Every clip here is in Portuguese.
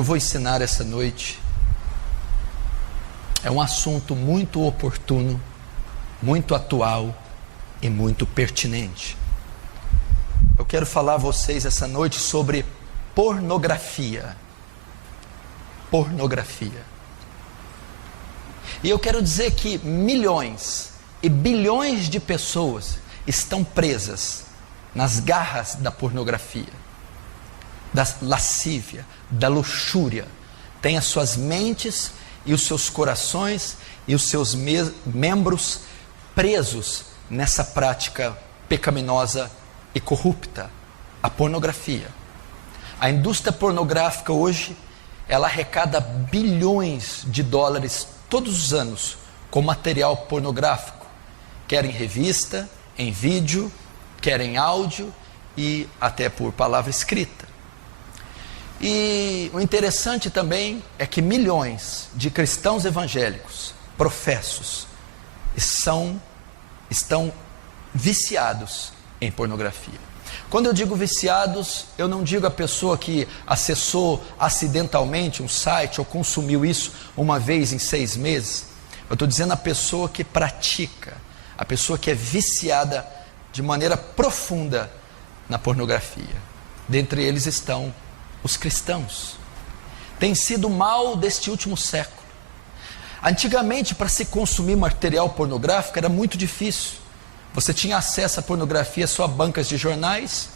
Eu vou ensinar essa noite é um assunto muito oportuno, muito atual e muito pertinente. Eu quero falar a vocês essa noite sobre pornografia. Pornografia. E eu quero dizer que milhões e bilhões de pessoas estão presas nas garras da pornografia, da lascívia, da luxúria. Tem as suas mentes e os seus corações e os seus membros presos nessa prática pecaminosa e corrupta, a pornografia. A indústria pornográfica hoje, ela arrecada bilhões de dólares todos os anos com material pornográfico, quer em revista, em vídeo, quer em áudio e até por palavra escrita. E o interessante também é que milhões de cristãos evangélicos, professos, estão viciados em pornografia. Quando eu digo viciados, eu não digo a pessoa que acessou acidentalmente um site ou consumiu isso uma vez em 6 meses. Eu estou dizendo a pessoa que pratica, a pessoa que é viciada de maneira profunda na pornografia. Dentre eles estão os cristãos. Tem sido o mal deste último século. Antigamente, para se consumir material pornográfico era muito difícil. Você tinha acesso à pornografia só a bancas de jornais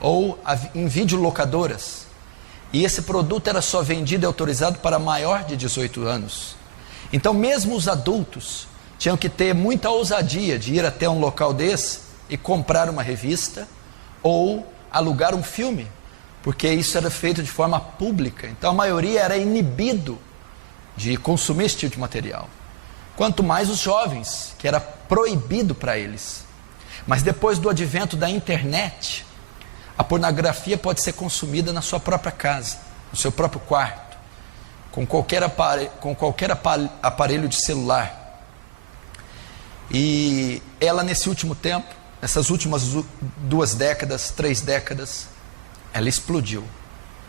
ou em videolocadoras. E esse produto era só vendido e autorizado para maior de 18 anos. Então mesmo os adultos tinham que ter muita ousadia de ir até um local desse e comprar uma revista ou alugar um filme, porque isso era feito de forma pública. Então a maioria era inibido de consumir esse tipo de material. Quanto mais os jovens, que era proibido para eles. Mas depois do advento da internet, a pornografia pode ser consumida na sua própria casa, no seu próprio quarto, com qualquer aparelho de celular. E ela nesse último tempo, nessas últimas 2 décadas, 3 décadas, ela explodiu.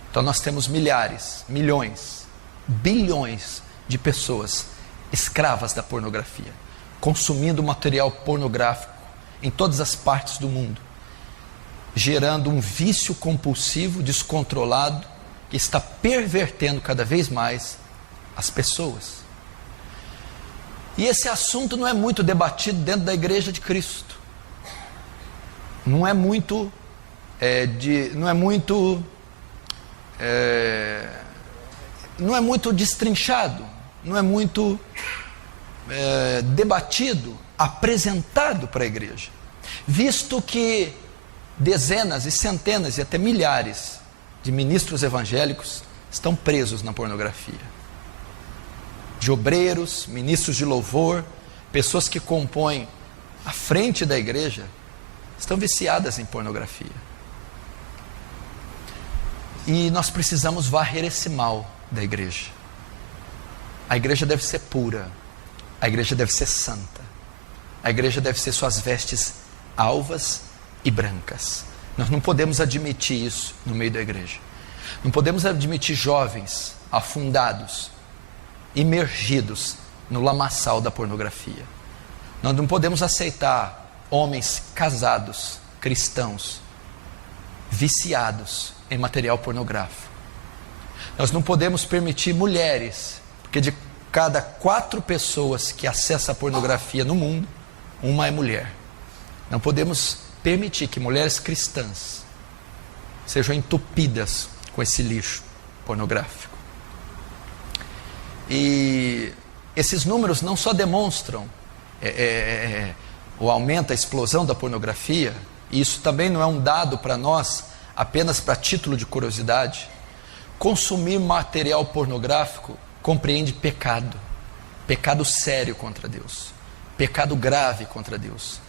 Então nós temos milhares, milhões, bilhões de pessoas escravas da pornografia, consumindo material pornográfico em todas as partes do mundo, gerando um vício compulsivo, descontrolado, que está pervertendo cada vez mais as pessoas. E esse assunto não é muito debatido dentro da Igreja de Cristo. Não é muito destrinchado, não é muito debatido, apresentado para a igreja, visto que dezenas e centenas e até milhares de ministros evangélicos estão presos na pornografia. De obreiros, ministros de louvor, pessoas que compõem a frente da igreja, estão viciadas em pornografia. E nós precisamos varrer esse mal da igreja. A igreja deve ser pura, a igreja deve ser santa, a igreja deve ser suas vestes alvas e brancas. Nós não podemos admitir isso no meio da igreja. Não podemos admitir jovens afundados, imergidos no lamaçal da pornografia. Nós não podemos aceitar homens casados, cristãos, viciados em material pornográfico. Nós não podemos permitir mulheres, porque de cada 4 pessoas que acessam a pornografia no mundo, uma é mulher. Não podemos permitir que mulheres cristãs sejam entupidas com esse lixo pornográfico. E esses números não só demonstram o aumento, a explosão da pornografia, e isso também não é um dado para nós, apenas para título de curiosidade. Consumir material pornográfico compreende pecado, pecado sério contra Deus, pecado grave contra Deus.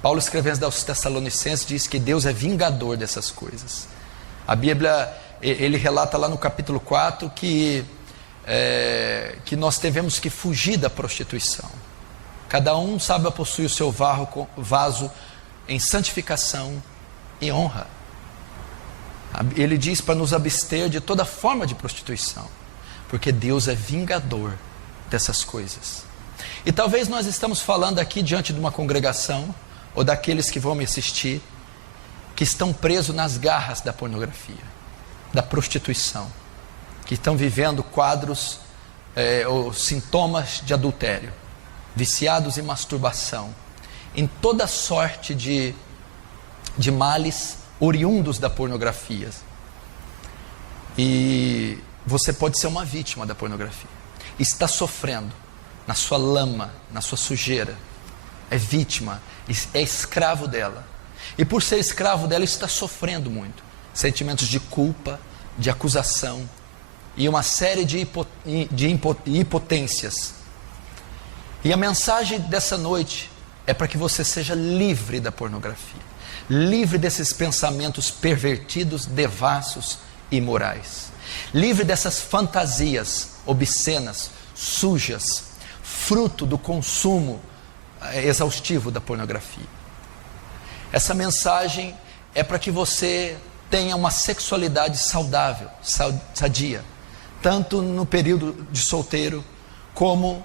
Paulo, escrevendo aos Tessalonicenses, diz que Deus é vingador dessas coisas. A Bíblia, ele relata lá no capítulo 4 que nós devemos que fugir da prostituição. Cada um sabe possuir o seu vaso em santificação e honra. Ele diz para nos abster de toda forma de prostituição, porque Deus é vingador dessas coisas. E talvez nós estamos falando aqui diante de uma congregação, ou daqueles que vão me assistir, que estão presos nas garras da pornografia, da prostituição, que estão vivendo quadros ou sintomas de adultério, viciados em masturbação, em toda sorte de males oriundos da pornografia. E você pode ser uma vítima da pornografia, está sofrendo na sua lama, na sua sujeira, é vítima, é escravo dela, e por ser escravo dela está sofrendo muito, sentimentos de culpa, de acusação e uma série de impotências. E a mensagem dessa noite é para que você seja livre da pornografia, livre desses pensamentos pervertidos, devassos e imorais, livre dessas fantasias obscenas, sujas, fruto do consumo exaustivo da pornografia. Essa mensagem é para que você tenha uma sexualidade saudável, sadia, tanto no período de solteiro, como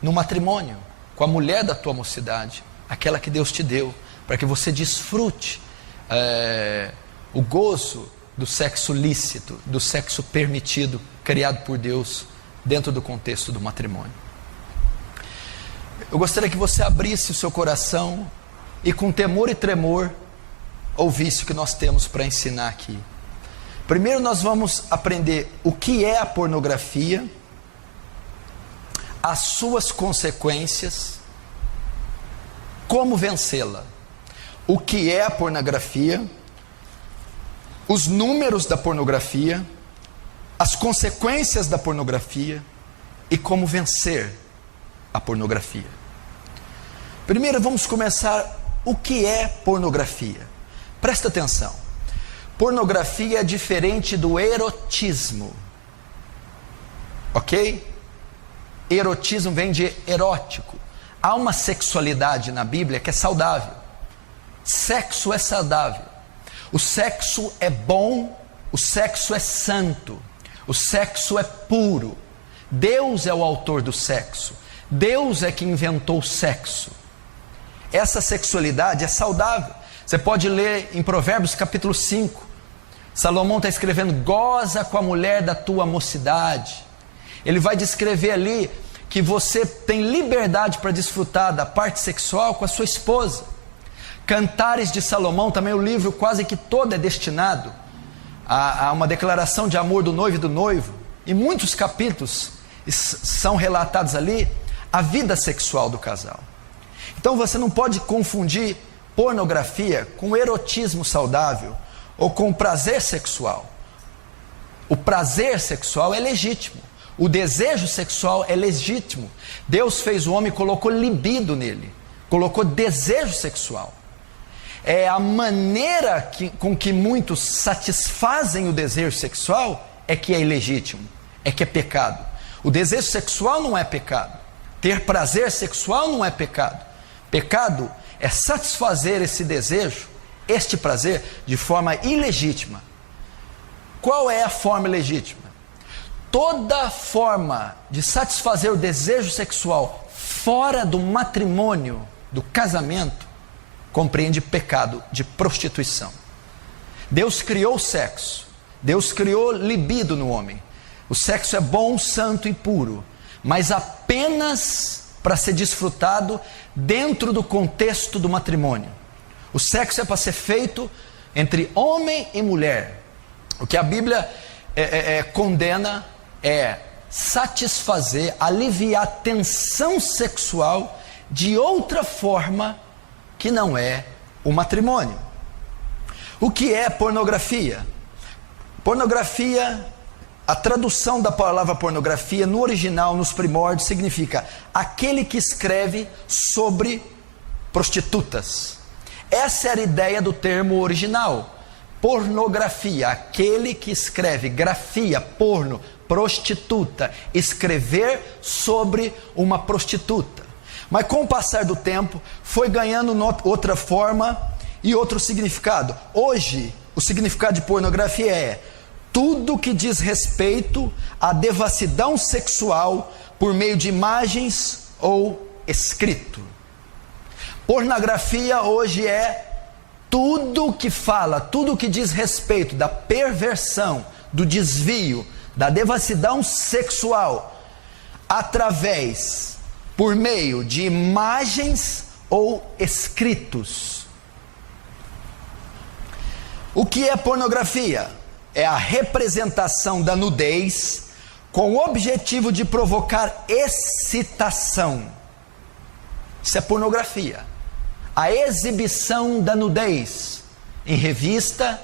no matrimônio, com a mulher da tua mocidade, aquela que Deus te deu, para que você desfrute o gozo do sexo lícito, do sexo permitido, criado por Deus, dentro do contexto do matrimônio. Eu gostaria que você abrisse o seu coração e com temor e tremor ouvisse o que nós temos para ensinar aqui. Primeiro nós vamos aprender o que é a pornografia, as suas consequências, como vencê-la. O que é a pornografia, os números da pornografia, as consequências da pornografia e como vencer a pornografia. Primeiro vamos começar o que é pornografia. Presta atenção. Pornografia é diferente do erotismo. Ok? Erotismo vem de erótico. Há uma sexualidade na Bíblia que é saudável. Sexo é saudável. O sexo é bom, o sexo é santo, o sexo é puro. Deus é o autor do sexo. Deus é que inventou o sexo. Essa sexualidade é saudável. Você pode ler em Provérbios capítulo 5. Salomão está escrevendo: goza com a mulher da tua mocidade. Ele vai descrever ali que você tem liberdade para desfrutar da parte sexual com a sua esposa. Cantares de Salomão, também o livro quase que todo é destinado a uma declaração de amor do noivo e do noivo. E muitos capítulos são relatados ali a vida sexual do casal. Então você não pode confundir pornografia com erotismo saudável ou com prazer sexual. O prazer sexual é legítimo, o desejo sexual é legítimo. Deus fez o homem e colocou libido nele, colocou desejo sexual. É a maneira com que muitos satisfazem o desejo sexual é que é ilegítimo, é que é pecado. O desejo sexual não é pecado, ter prazer sexual não é pecado. Pecado é satisfazer esse desejo, este prazer, de forma ilegítima. Qual é a forma legítima? Toda forma de satisfazer o desejo sexual fora do matrimônio, do casamento, compreende pecado de prostituição. Deus criou o sexo, Deus criou libido no homem. O sexo é bom, santo e puro, mas apenas para ser desfrutado dentro do contexto do matrimônio. O sexo é para ser feito entre homem e mulher. O que a Bíblia condena é satisfazer, aliviar a tensão sexual de outra forma que não é o matrimônio. O que é pornografia? Pornografia, a tradução da palavra pornografia no original, nos primórdios, significa aquele que escreve sobre prostitutas. Essa era a ideia do termo original. Pornografia, aquele que escreve, grafia, porno, prostituta, escrever sobre uma prostituta. Mas com o passar do tempo, foi ganhando outra forma e outro significado. Hoje, o significado de pornografia é tudo que diz respeito à devassidão sexual por meio de imagens ou escrito. Pornografia hoje é tudo que fala, tudo que diz respeito da perversão, do desvio, da devassidão sexual, por meio de imagens ou escritos. O que é pornografia? É a representação da nudez com o objetivo de provocar excitação. Isso é pornografia. A exibição da nudez em revista,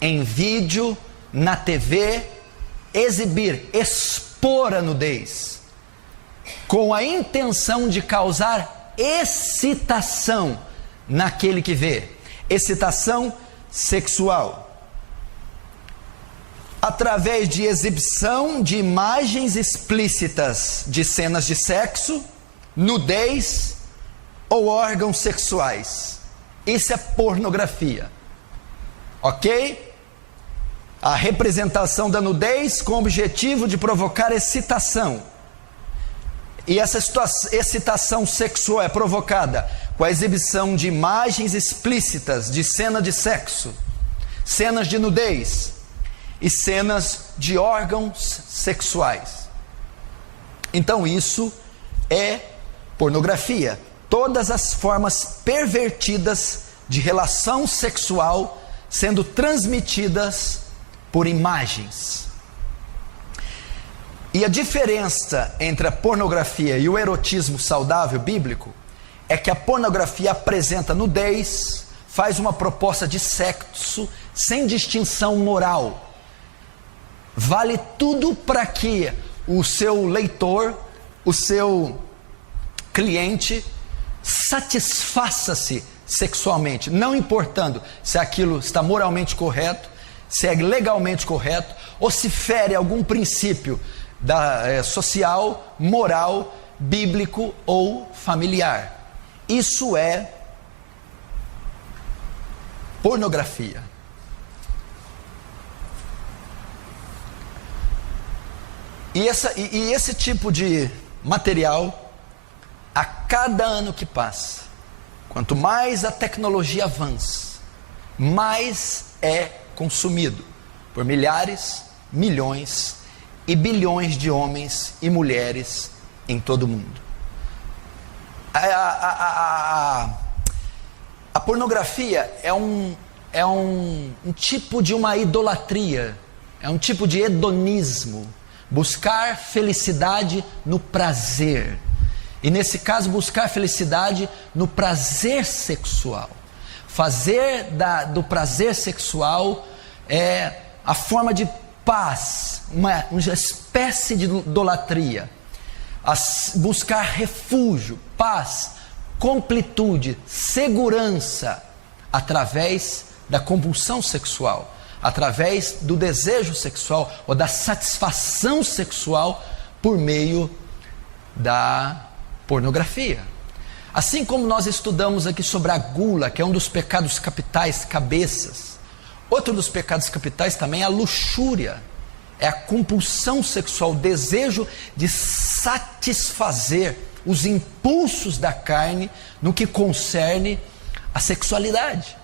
em vídeo, na TV, expor a nudez, com a intenção de causar excitação naquele que vê, excitação sexual, através de exibição de imagens explícitas de cenas de sexo, nudez ou órgãos sexuais. Isso é pornografia, ok? A representação da nudez com o objetivo de provocar excitação. E essa excitação sexual é provocada com a exibição de imagens explícitas de cena de sexo, cenas de nudez e cenas de órgãos sexuais. Então isso é pornografia. Todas as formas pervertidas de relação sexual sendo transmitidas por imagens. E a diferença entre a pornografia e o erotismo saudável bíblico é que a pornografia apresenta nudez, faz uma proposta de sexo sem distinção moral. Vale tudo para que o seu leitor, o seu cliente, satisfaça-se sexualmente, não importando se aquilo está moralmente correto, se é legalmente correto, ou se fere algum princípio social, moral, bíblico ou familiar. Isso é pornografia. E esse tipo de material, a cada ano que passa, quanto mais a tecnologia avança, mais é consumido por milhares, milhões e bilhões de homens e mulheres em todo o mundo. A pornografia é um tipo de uma idolatria, é um tipo de hedonismo, buscar felicidade no prazer. E nesse caso, buscar felicidade no prazer sexual. Fazer do prazer sexual a forma de paz, uma espécie de idolatria. Buscar refúgio, paz, completude, segurança, através da compulsão sexual, através do desejo sexual ou da satisfação sexual por meio da pornografia. Assim como nós estudamos aqui sobre a gula, que é um dos pecados capitais, cabeças, outro dos pecados capitais também é a luxúria, é a compulsão sexual, o desejo de satisfazer os impulsos da carne no que concerne a sexualidade.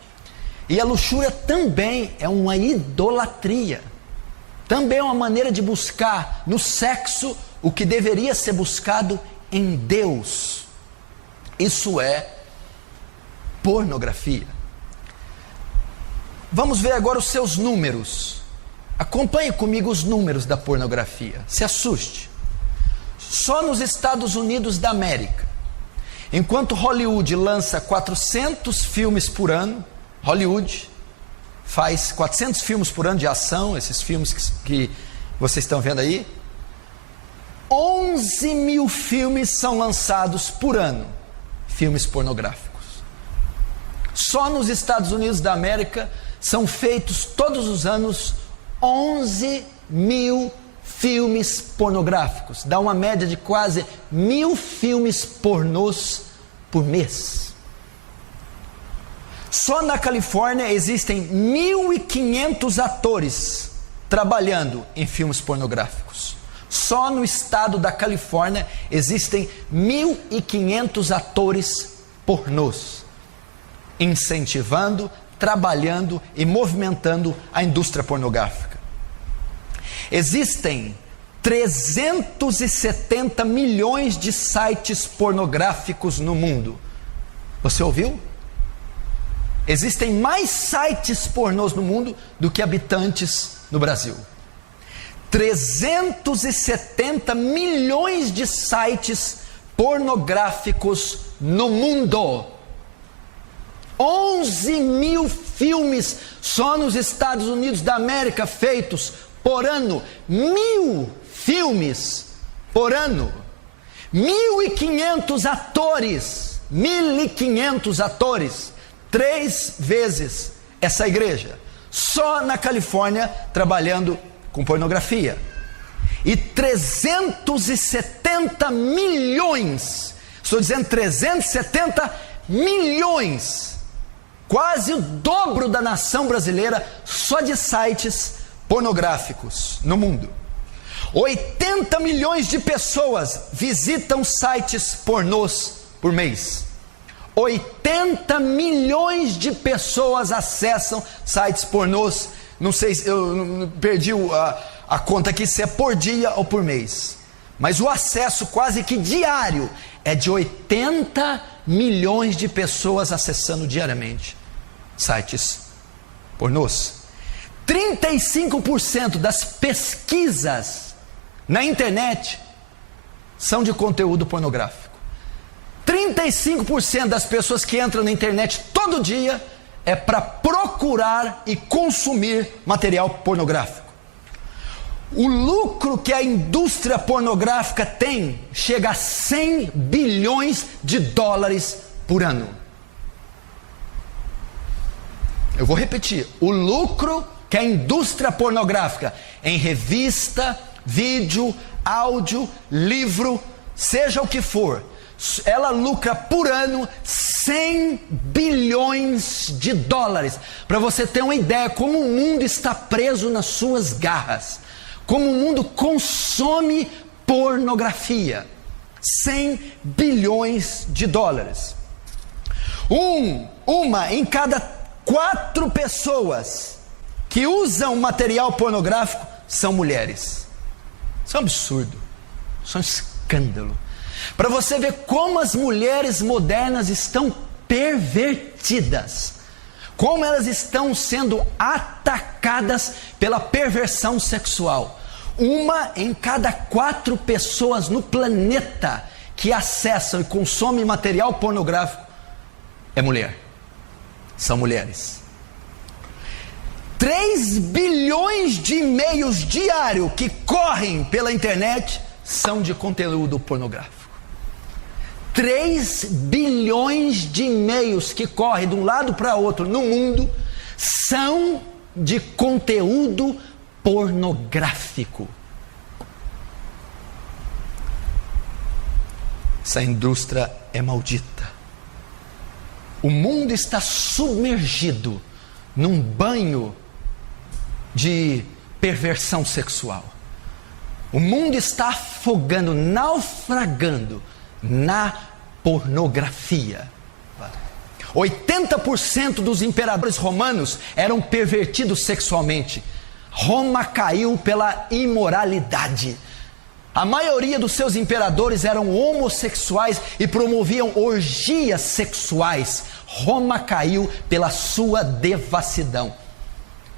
E a luxúria também é uma idolatria, também é uma maneira de buscar no sexo o que deveria ser buscado em Deus. Isso é pornografia. Vamos ver agora os seus números. Acompanhe comigo os números da pornografia. Se assuste. Só nos Estados Unidos da América, enquanto Hollywood lança 400 filmes por ano, Hollywood faz 400 filmes por ano de ação, esses filmes que vocês estão vendo aí, 11 mil filmes são lançados por ano, filmes pornográficos. Só nos Estados Unidos da América são feitos todos os anos 11 mil filmes pornográficos. Dá uma média de quase 1000 filmes pornôs por mês. Só na Califórnia existem 1.500 atores trabalhando em filmes pornográficos. Só no estado da Califórnia existem 1.500 atores pornôs, incentivando, trabalhando e movimentando a indústria pornográfica. Existem 370 milhões de sites pornográficos no mundo. Você ouviu? Existem mais sites pornôs no mundo do que habitantes no Brasil. 370 milhões de sites pornográficos no mundo. 11 mil filmes só nos Estados Unidos da América feitos por ano. 1.000 filmes por ano. 1.500 atores. 1.500 atores. 3 vezes essa igreja. Só na Califórnia trabalhando com pornografia. E 370 milhões. Estou dizendo 370 milhões. Quase o dobro da nação brasileira só de sites pornográficos no mundo. 80 milhões de pessoas visitam sites pornôs por mês. 80 milhões de pessoas acessam sites pornôs. Não sei, eu perdi a conta aqui se é por dia ou por mês. Mas o acesso quase que diário é de 80 milhões de pessoas acessando diariamente sites pornôs. 35% das pesquisas na internet são de conteúdo pornográfico. 35% das pessoas que entram na internet todo dia é para procurar e consumir material pornográfico. O lucro que a indústria pornográfica tem chega a 100 bilhões de dólares por ano. Eu vou repetir. O lucro que a indústria pornográfica em revista, vídeo, áudio, livro, seja o que for, ela lucra por ano 100 bilhões de dólares. Para você ter uma ideia como o mundo está preso nas suas garras. Como o mundo consome pornografia. 100 bilhões de dólares. Uma em cada 4 pessoas que usam material pornográfico são mulheres. Isso é um absurdo. Isso é um escândalo. Para você ver como as mulheres modernas estão pervertidas. Como elas estão sendo atacadas pela perversão sexual. Uma em cada 4 pessoas no planeta que acessam e consomem material pornográfico é mulher. São mulheres. 3 bilhões de e-mails diários que correm pela internet são de conteúdo pornográfico. 3 bilhões de e-mails que correm de um lado para outro no mundo são de conteúdo pornográfico. Essa indústria é maldita. O mundo está submergido num banho de perversão sexual. O mundo está afogando, naufragando na pornografia. 80% dos imperadores romanos eram pervertidos sexualmente. Roma caiu pela imoralidade. A maioria dos seus imperadores eram homossexuais e promoviam orgias sexuais. Roma caiu pela sua devassidão.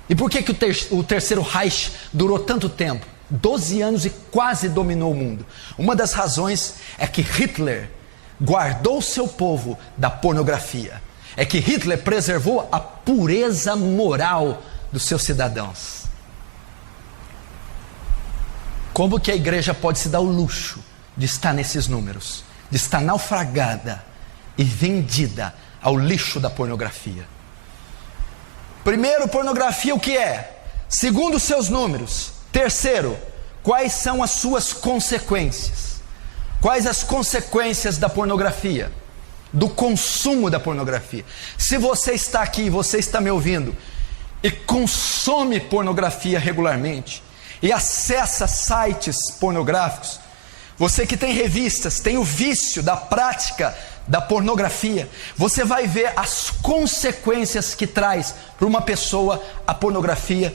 E por que o terceiro Reich durou tanto tempo? 12 anos e quase dominou o mundo. Uma das razões é que Hitler guardou seu povo da pornografia. É que Hitler preservou a pureza moral dos seus cidadãos. Como que a igreja pode se dar o luxo de estar nesses números? De estar naufragada e vendida ao lixo da pornografia. Primeiro, pornografia o que é? Segundo, seus números. Terceiro, quais são as suas consequências? Quais as consequências da pornografia? do consumo da pornografia. Se você está aqui, você está me ouvindo e consome pornografia regularmente e acessa sites pornográficos, você que tem revistas, tem o vício da prática da pornografia, você vai ver as consequências que traz para uma pessoa a pornografia,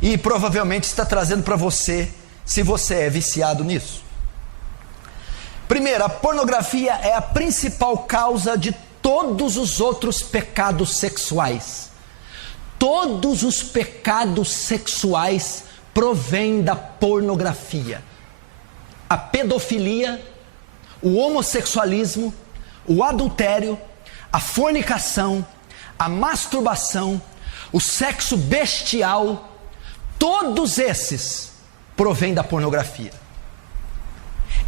e provavelmente está trazendo para você, se você é viciado nisso. Primeiro, a pornografia é a principal causa de todos os outros pecados sexuais. Todos os pecados sexuais provêm da pornografia. A pedofilia, o homossexualismo, o adultério, a fornicação, a masturbação, o sexo bestial, todos esses provêm da pornografia.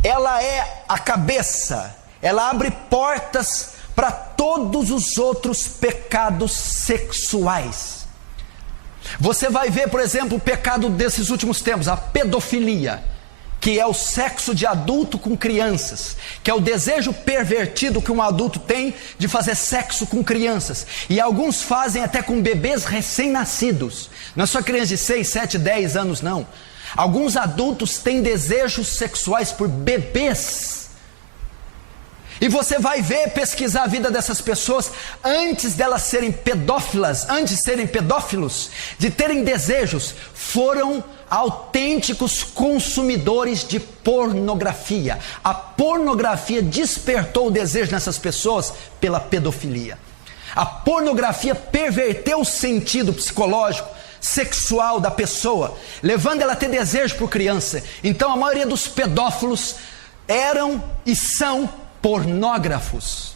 Ela é a cabeça, ela abre portas para todos os outros pecados sexuais. Você vai ver, por exemplo, o pecado desses últimos tempos, a pedofilia, que é o sexo de adulto com crianças, que é o desejo pervertido que um adulto tem de fazer sexo com crianças, e alguns fazem até com bebês recém-nascidos, não é só crianças de 6, 7, 10 anos não. Alguns adultos têm desejos sexuais por bebês, e você vai ver, pesquisar a vida dessas pessoas, antes delas serem pedófilas, antes de serem pedófilos, de terem desejos, foram autênticos consumidores de pornografia. A pornografia despertou o desejo nessas pessoas pela pedofilia. A pornografia perverteu o sentido psicológico, sexual da pessoa, levando ela a ter desejo por criança. Então a maioria dos pedófilos eram e são pornógrafos.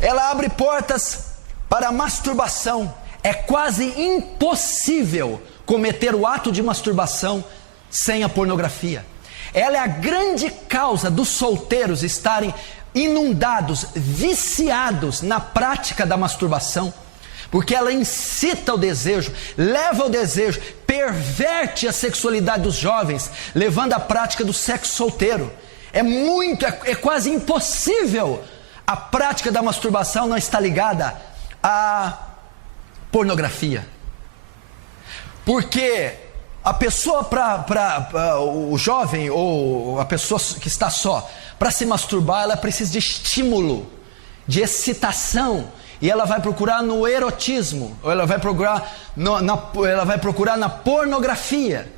Ela abre portas para a masturbação. É quase impossível cometer o ato de masturbação sem a pornografia. Ela é a grande causa dos solteiros estarem inundados, viciados na prática da masturbação, porque ela incita o desejo, leva ao desejo, perverte a sexualidade dos jovens, levando à prática do sexo solteiro. É quase impossível a prática da masturbação não estar ligada à pornografia. Porque a pessoa, o jovem ou a pessoa que está só, para se masturbar, ela precisa de estímulo, de excitação, e ela vai procurar no erotismo, ou ela vai procurar na pornografia.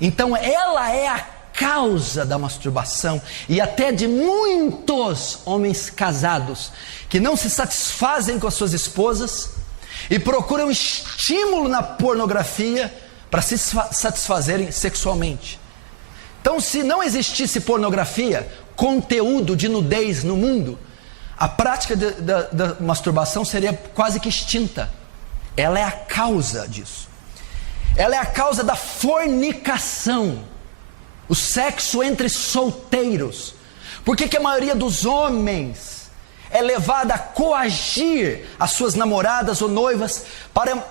Então ela é a causa da masturbação, e até de muitos homens casados, que não se satisfazem com as suas esposas, e procuram estímulo na pornografia para se satisfazerem sexualmente. Então, se não existisse pornografia, conteúdo de nudez no mundo, a prática da masturbação seria quase que extinta. Ela é a causa disso. Ela é a causa da fornicação, o sexo entre solteiros. Por que a maioria dos homens é levada a coagir as suas namoradas ou noivas para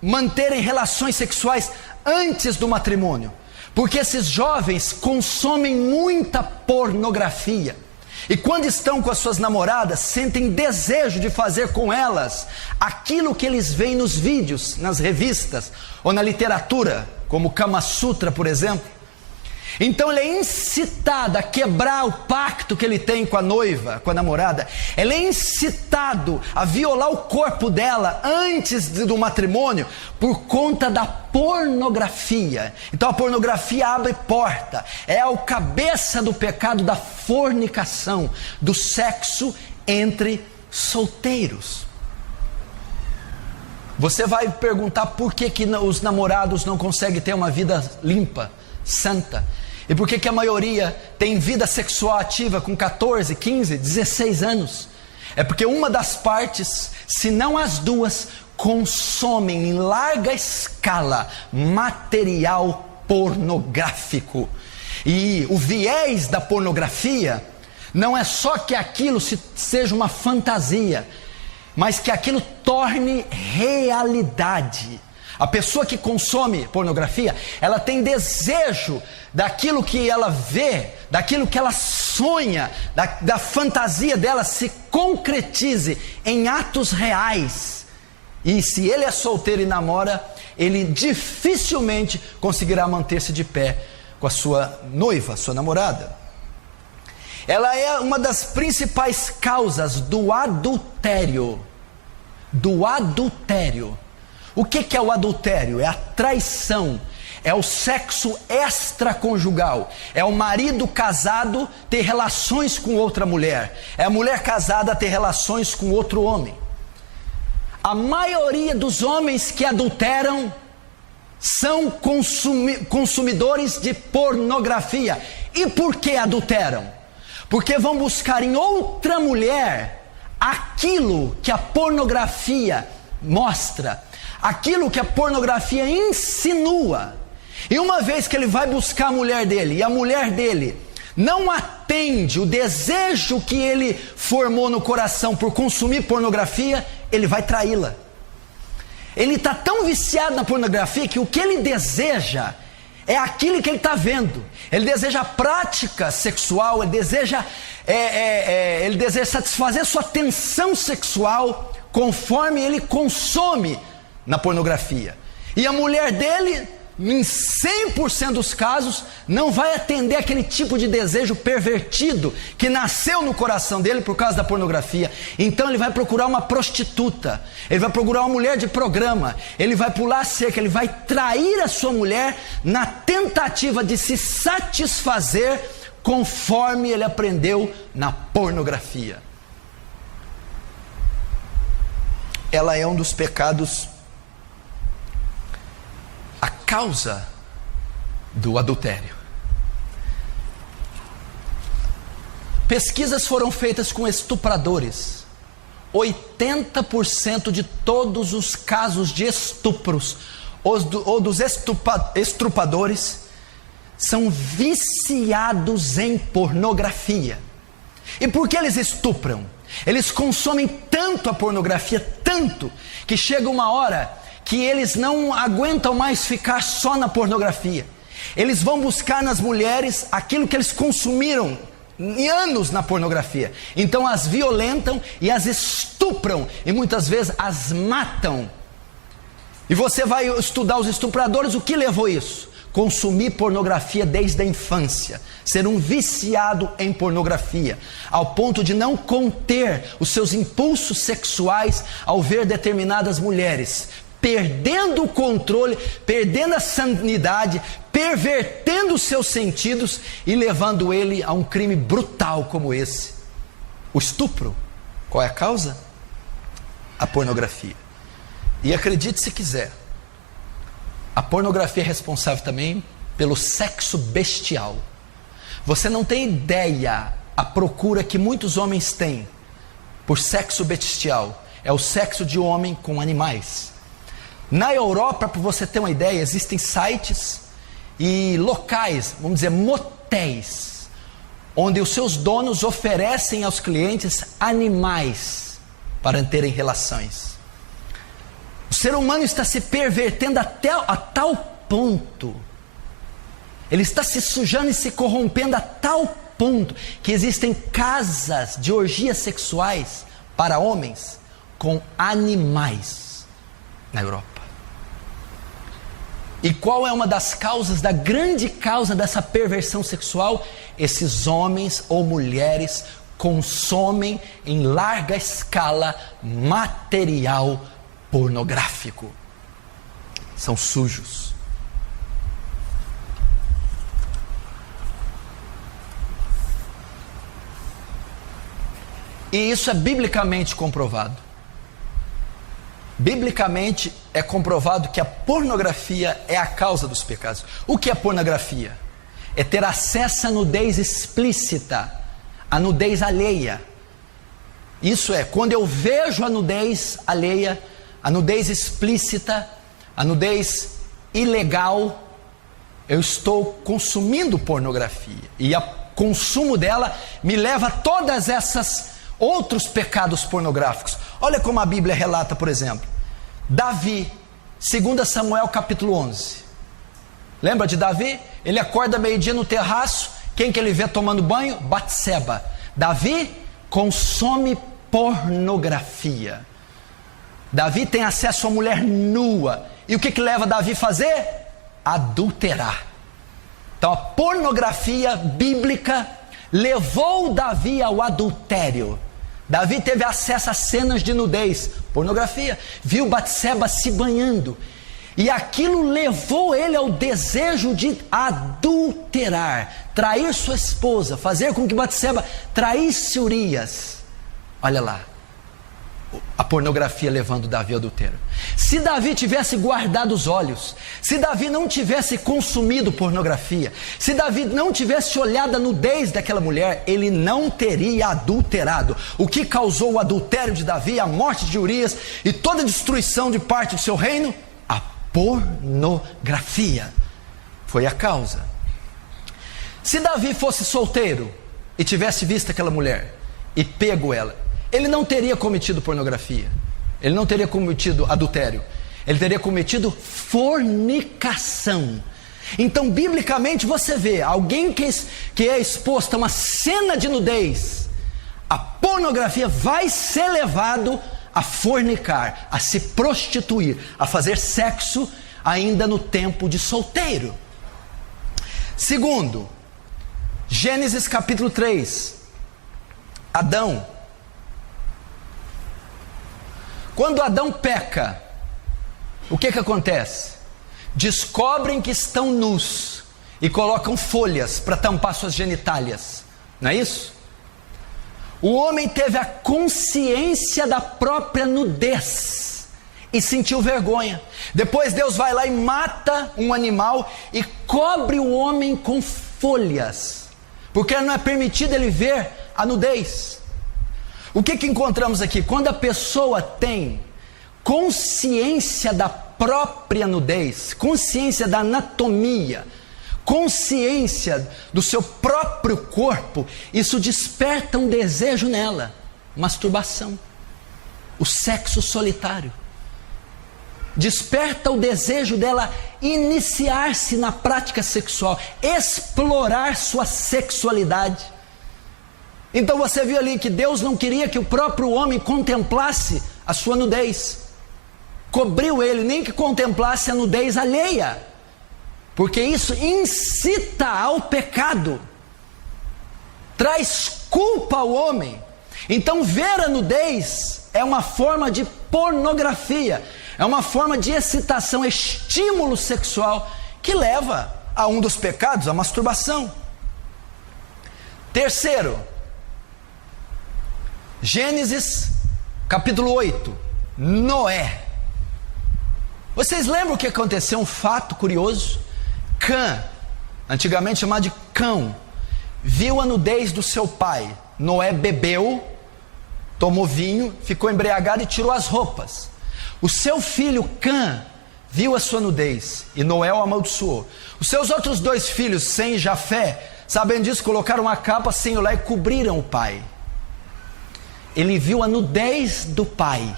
manterem relações sexuais antes do matrimônio? Porque esses jovens consomem muita pornografia, e quando estão com as suas namoradas, sentem desejo de fazer com elas aquilo que eles veem nos vídeos, nas revistas ou na literatura, como o Kama Sutra, por exemplo. Então ele é incitado a quebrar o pacto que ele tem com a noiva, com a namorada. Ele é incitado a violar o corpo dela antes do matrimônio por conta da pornografia. Então a pornografia abre porta, é o cabeça do pecado da fornicação, do sexo entre solteiros. Você vai perguntar por que os namorados não conseguem ter uma vida limpa, santa, e por que a maioria tem vida sexual ativa com 14, 15, 16 anos? É porque uma das partes, se não as duas, consomem em larga escala material pornográfico. E o viés da pornografia não é só que aquilo seja uma fantasia, mas que aquilo torne realidade. A pessoa que consome pornografia, ela tem desejo daquilo que ela vê, daquilo que ela sonha, da fantasia dela se concretize em atos reais. E se ele é solteiro e namora, ele dificilmente conseguirá manter-se de pé com a sua noiva, sua namorada. Ela é uma das principais causas do adultério. Do adultério. O que é o adultério? É a traição, é o sexo extraconjugal, é o marido casado ter relações com outra mulher, é a mulher casada ter relações com outro homem. A maioria dos homens que adulteram são consumidores de pornografia. E por que adulteram? Porque vão buscar em outra mulher aquilo que a pornografia mostra, aquilo que a pornografia insinua. E uma vez que ele vai buscar a mulher dele, e a mulher dele não atende o desejo que ele formou no coração por consumir pornografia, ele vai traí-la. Ele está tão viciado na pornografia que o que ele deseja é aquilo que ele está vendo. Ele deseja prática sexual, ele deseja satisfazer sua tensão sexual conforme ele consome na pornografia. E a mulher dele, em 100% dos casos, não vai atender aquele tipo de desejo pervertido que nasceu no coração dele por causa da pornografia. Então ele vai procurar uma prostituta, ele vai procurar uma mulher de programa, ele vai pular a cerca, ele vai trair a sua mulher na tentativa de se satisfazer conforme ele aprendeu na pornografia. Ela é um dos pecados, a causa do adultério. Pesquisas foram feitas com estupradores. 80% de todos os casos de estupros ou dos estrupadores são viciados em pornografia. E por que eles estupram? Eles consomem tanto a pornografia, tanto, que chega uma hora que eles não aguentam mais ficar só na pornografia. Eles vão buscar nas mulheres aquilo que eles consumiram em anos na pornografia. Então as violentam e as estupram e muitas vezes as matam. E você vai estudar os estupradores, o que levou isso? Consumir pornografia desde a infância, ser um viciado em pornografia, ao ponto de não conter os seus impulsos sexuais ao ver determinadas mulheres, perdendo o controle, perdendo a sanidade, pervertendo os seus sentidos e levando ele a um crime brutal como esse, o estupro. Qual é a causa? A pornografia. E acredite se quiser, a pornografia é responsável também pelo sexo bestial. Você não tem ideia a procura que muitos homens têm por sexo bestial. É o sexo de homem com animais. Na Europa, para você ter uma ideia, existem sites e locais, vamos dizer, motéis, onde os seus donos oferecem aos clientes animais para terem relações. O ser humano está se pervertendo a tal ponto, ele está se sujando e se corrompendo a tal ponto, que existem casas de orgias sexuais para homens com animais na Europa. E qual é uma das causas, da grande causa dessa perversão sexual? Esses homens ou mulheres consomem em larga escala material pornográfico. São sujos. E isso é biblicamente comprovado. Biblicamente é comprovado que a pornografia é a causa dos pecados. O que é pornografia? É ter acesso à nudez explícita, à nudez alheia. Isso é, quando eu vejo a nudez alheia, a nudez explícita, a nudez ilegal, eu estou consumindo pornografia. E o consumo dela me leva a todas essas outros pecados pornográficos. Olha como a Bíblia relata, por exemplo, Davi, 2 Samuel capítulo 11. Lembra de Davi? Ele acorda meio-dia no terraço quem que ele vê tomando banho? Batseba. Davi consome pornografia. Davi tem acesso a mulher nua. E o que leva Davi a fazer? Adulterar. Então a pornografia bíblica levou Davi ao adultério. Davi teve acesso a cenas de nudez, pornografia, viu Batseba se banhando, e aquilo levou ele ao desejo de adulterar, trair sua esposa, fazer com que Batseba traísse Urias. Olha lá, a pornografia levando Davi ao adultério. Se Davi tivesse guardado os olhos, se Davi não tivesse consumido pornografia, se Davi não tivesse olhado a nudez daquela mulher, ele não teria adulterado. O que causou o adultério de Davi, a morte de Urias e toda a destruição de parte do seu reino? A pornografia foi a causa. Se Davi fosse solteiro e tivesse visto aquela mulher e pego ela, ele não teria cometido pornografia, ele não teria cometido adultério, ele teria cometido fornicação. Então, biblicamente, você vê alguém que é exposto a uma cena de nudez, a pornografia vai ser levado a fornicar, a se prostituir, a fazer sexo ainda no tempo de solteiro. Segundo, Gênesis capítulo 3, Adão. Quando Adão peca, o que acontece? Descobrem que estão nus e colocam folhas para tampar suas genitálias, não é isso? O homem teve a consciência da própria nudez e sentiu vergonha. Depois Deus vai lá e mata um animal e cobre o homem com folhas, porque não é permitido ele ver a nudez. O que encontramos aqui? Quando a pessoa tem consciência da própria nudez, consciência da anatomia, consciência do seu próprio corpo, isso desperta um desejo nela, masturbação, o sexo solitário. Desperta o desejo dela iniciar-se na prática sexual, explorar sua sexualidade. Então você viu ali que Deus não queria que o próprio homem contemplasse a sua nudez, cobriu ele, nem que contemplasse a nudez alheia, porque isso incita ao pecado, traz culpa ao homem. Então ver a nudez é uma forma de pornografia, é uma forma de excitação, estímulo sexual, que leva a um dos pecados, a masturbação. Terceiro, Gênesis capítulo 8, Noé. Vocês lembram o que aconteceu? Um fato curioso. Cã, antigamente chamado de Cão, viu a nudez do seu pai. Noé bebeu, tomou vinho, ficou embriagado e tirou as roupas. O seu filho Cã viu a sua nudez e Noé o amaldiçoou. Os seus outros dois filhos, Sem e Jafé, sabendo disso, colocaram uma capa sem olhar e cobriram o pai. Ele viu a nudez do pai.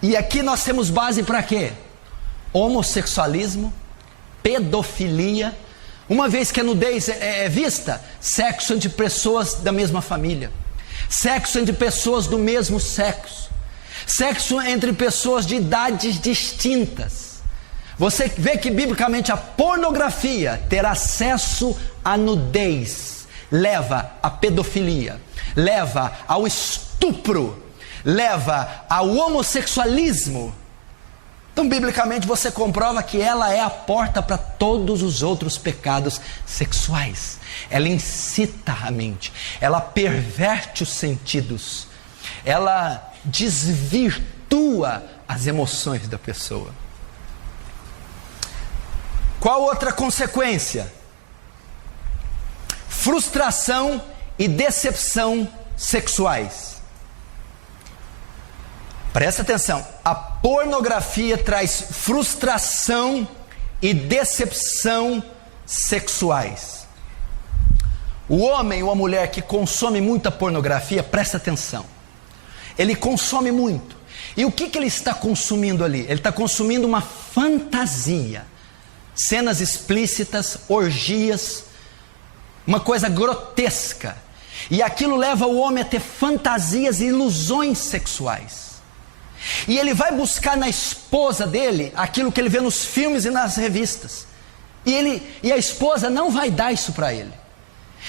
E aqui nós temos base para quê? Homossexualismo, pedofilia. Uma vez que a nudez é vista, sexo entre pessoas da mesma família, sexo entre pessoas do mesmo sexo, sexo entre pessoas de idades distintas. Você vê que biblicamente a pornografia, ter acesso à nudez, leva à pedofilia, leva ao estupro, leva ao homossexualismo. Então, biblicamente, você comprova que ela é a porta para todos os outros pecados sexuais. Ela incita a mente, ela perverte os sentidos, ela desvirtua as emoções da pessoa. Qual outra consequência? Frustração e decepção sexuais. Presta atenção, a pornografia traz frustração e decepção sexuais. O homem ou a mulher que consome muita pornografia, presta atenção, ele consome muito. E o que ele está consumindo ali? Ele está consumindo uma fantasia, cenas explícitas, orgias, uma coisa grotesca. E aquilo leva o homem a ter fantasias e ilusões sexuais. E ele vai buscar na esposa dele aquilo que ele vê nos filmes e nas revistas. E a esposa não vai dar isso para ele.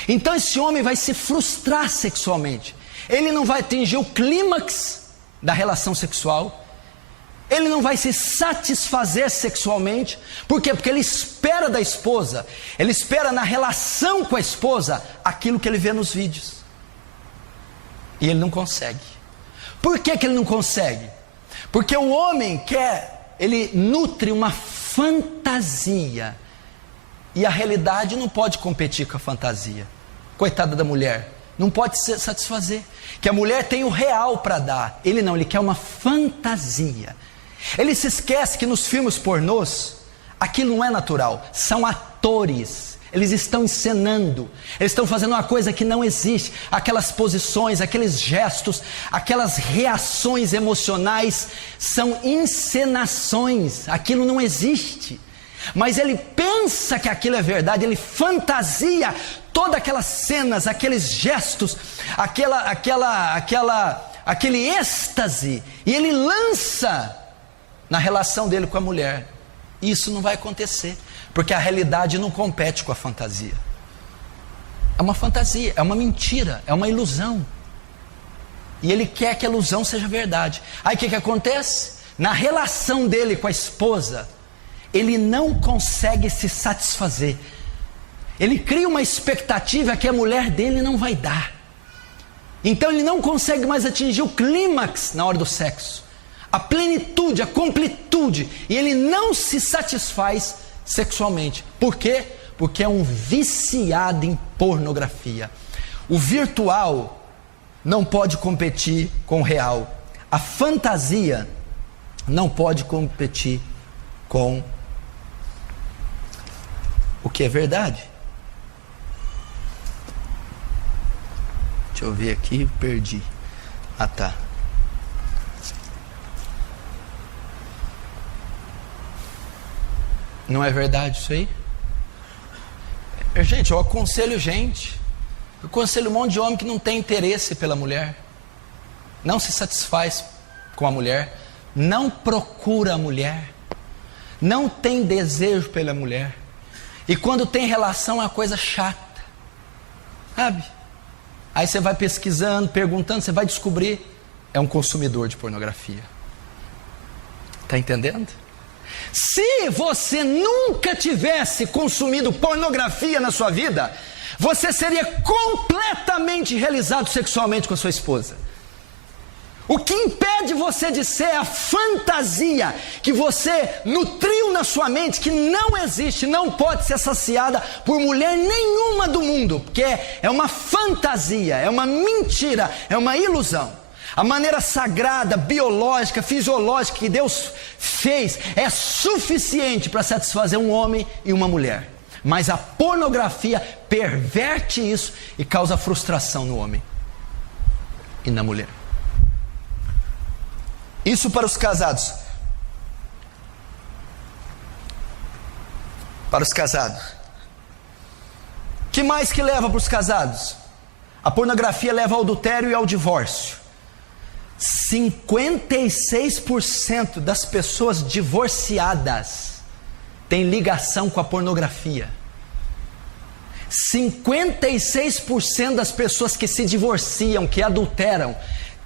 Então esse homem vai se frustrar sexualmente. Ele não vai atingir o clímax da relação sexual. Ele não vai se satisfazer sexualmente. Por quê? Porque ele espera da esposa, ele espera na relação com a esposa aquilo que ele vê nos vídeos. E ele não consegue. Por que que ele não consegue? Porque o homem ele nutre uma fantasia. E a realidade não pode competir com a fantasia. Coitada da mulher, não pode se satisfazer. Que a mulher tem o real para dar. Ele não, ele quer uma fantasia. Ele se esquece que nos filmes pornôs, aquilo não é natural, são atores, eles estão encenando, eles estão fazendo uma coisa que não existe, aquelas posições, aqueles gestos, aquelas reações emocionais, são encenações, aquilo não existe, mas ele pensa que aquilo é verdade, ele fantasia todas aquelas cenas, aqueles gestos, aquele êxtase, e ele lança na relação dele com a mulher. Isso não vai acontecer, porque a realidade não compete com a fantasia. É uma fantasia, é uma mentira, é uma ilusão. E ele quer que a ilusão seja verdade. Aí o que acontece? Na relação dele com a esposa, ele não consegue se satisfazer. Ele cria uma expectativa que a mulher dele não vai dar. Então ele não consegue mais atingir o clímax na hora do sexo, a plenitude, a completude, e ele não se satisfaz sexualmente. Por quê? Porque é um viciado em pornografia. O virtual não pode competir com o real. A fantasia não pode competir com o que é verdade. Deixa eu ver aqui, perdi. Ah, tá. Não é verdade isso aí? Gente, eu aconselho um monte de homem que não tem interesse pela mulher, não se satisfaz com a mulher, não procura a mulher, não tem desejo pela mulher, e quando tem relação é uma coisa chata, sabe? Aí você vai pesquisando, perguntando, você vai descobrir, é um consumidor de pornografia. Está entendendo? Se você nunca tivesse consumido pornografia na sua vida, você seria completamente realizado sexualmente com a sua esposa. O que impede você de ser a fantasia que você nutriu na sua mente, que não existe, não pode ser saciada por mulher nenhuma do mundo, porque é uma fantasia, é uma mentira, é uma ilusão. A maneira sagrada, biológica, fisiológica que Deus fez é suficiente para satisfazer um homem e uma mulher. Mas a pornografia perverte isso e causa frustração no homem e na mulher. Isso para os casados. Para os casados. Que mais que leva para os casados? A pornografia leva ao adultério e ao divórcio. 56% das pessoas divorciadas têm ligação com a pornografia. 56% das pessoas que se divorciam, que adulteram,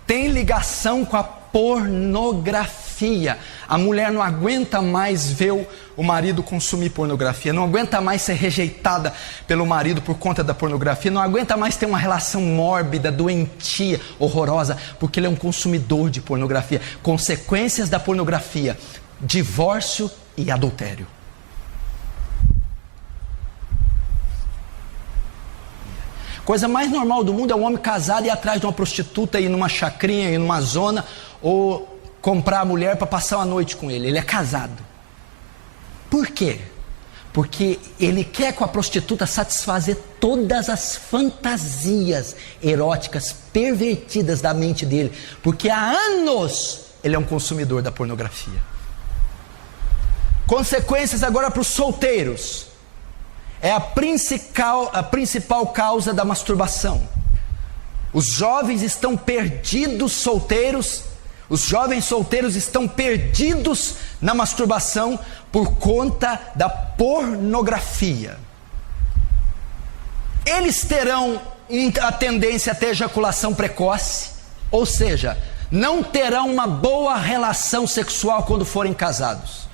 têm ligação com a pornografia. A mulher não aguenta mais ver o marido consumir pornografia, não aguenta mais ser rejeitada pelo marido por conta da pornografia, não aguenta mais ter uma relação mórbida, doentia, horrorosa, porque ele é um consumidor de pornografia. Consequências da pornografia: divórcio e adultério. Coisa mais normal do mundo é um homem casado ir atrás de uma prostituta, ir numa chacrinha, ir numa zona, ou comprar a mulher para passar uma noite com ele. Ele é casado. Por quê? Porque ele quer com a prostituta satisfazer todas as fantasias eróticas pervertidas da mente dele, porque há anos ele é um consumidor da pornografia. Consequências agora para os solteiros: é a principal causa da masturbação. Os jovens estão perdidos solteiros, os jovens solteiros estão perdidos na masturbação por conta da pornografia. Eles terão a tendência a ter ejaculação precoce, ou seja, não terão uma boa relação sexual quando forem casados.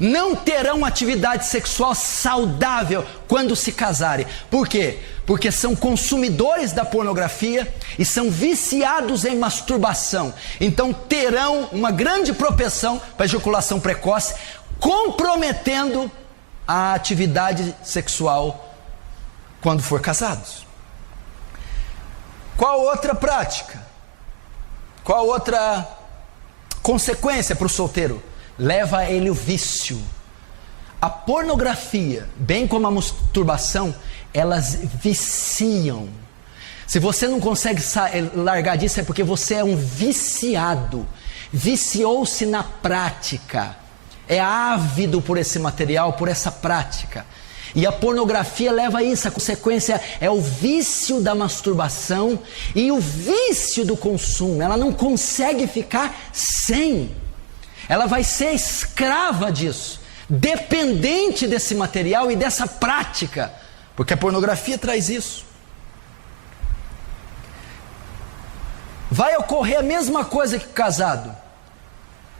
Não terão atividade sexual saudável quando se casarem. Por quê? Porque são consumidores da pornografia e são viciados em masturbação. Então terão uma grande propensão para ejaculação precoce, comprometendo a atividade sexual quando for casados. Qual outra prática? Qual outra consequência para o solteiro? Leva a ele o vício. A pornografia, bem como a masturbação, elas viciam. Se você não consegue largar disso, é porque você é um viciado. Viciou-se na prática. É ávido por esse material, por essa prática. E a pornografia leva a isso. A consequência é o vício da masturbação e o vício do consumo. Ela não consegue ficar sem. Ela vai ser escrava disso, dependente desse material e dessa prática, porque a pornografia traz isso. Vai ocorrer a mesma coisa que o casado.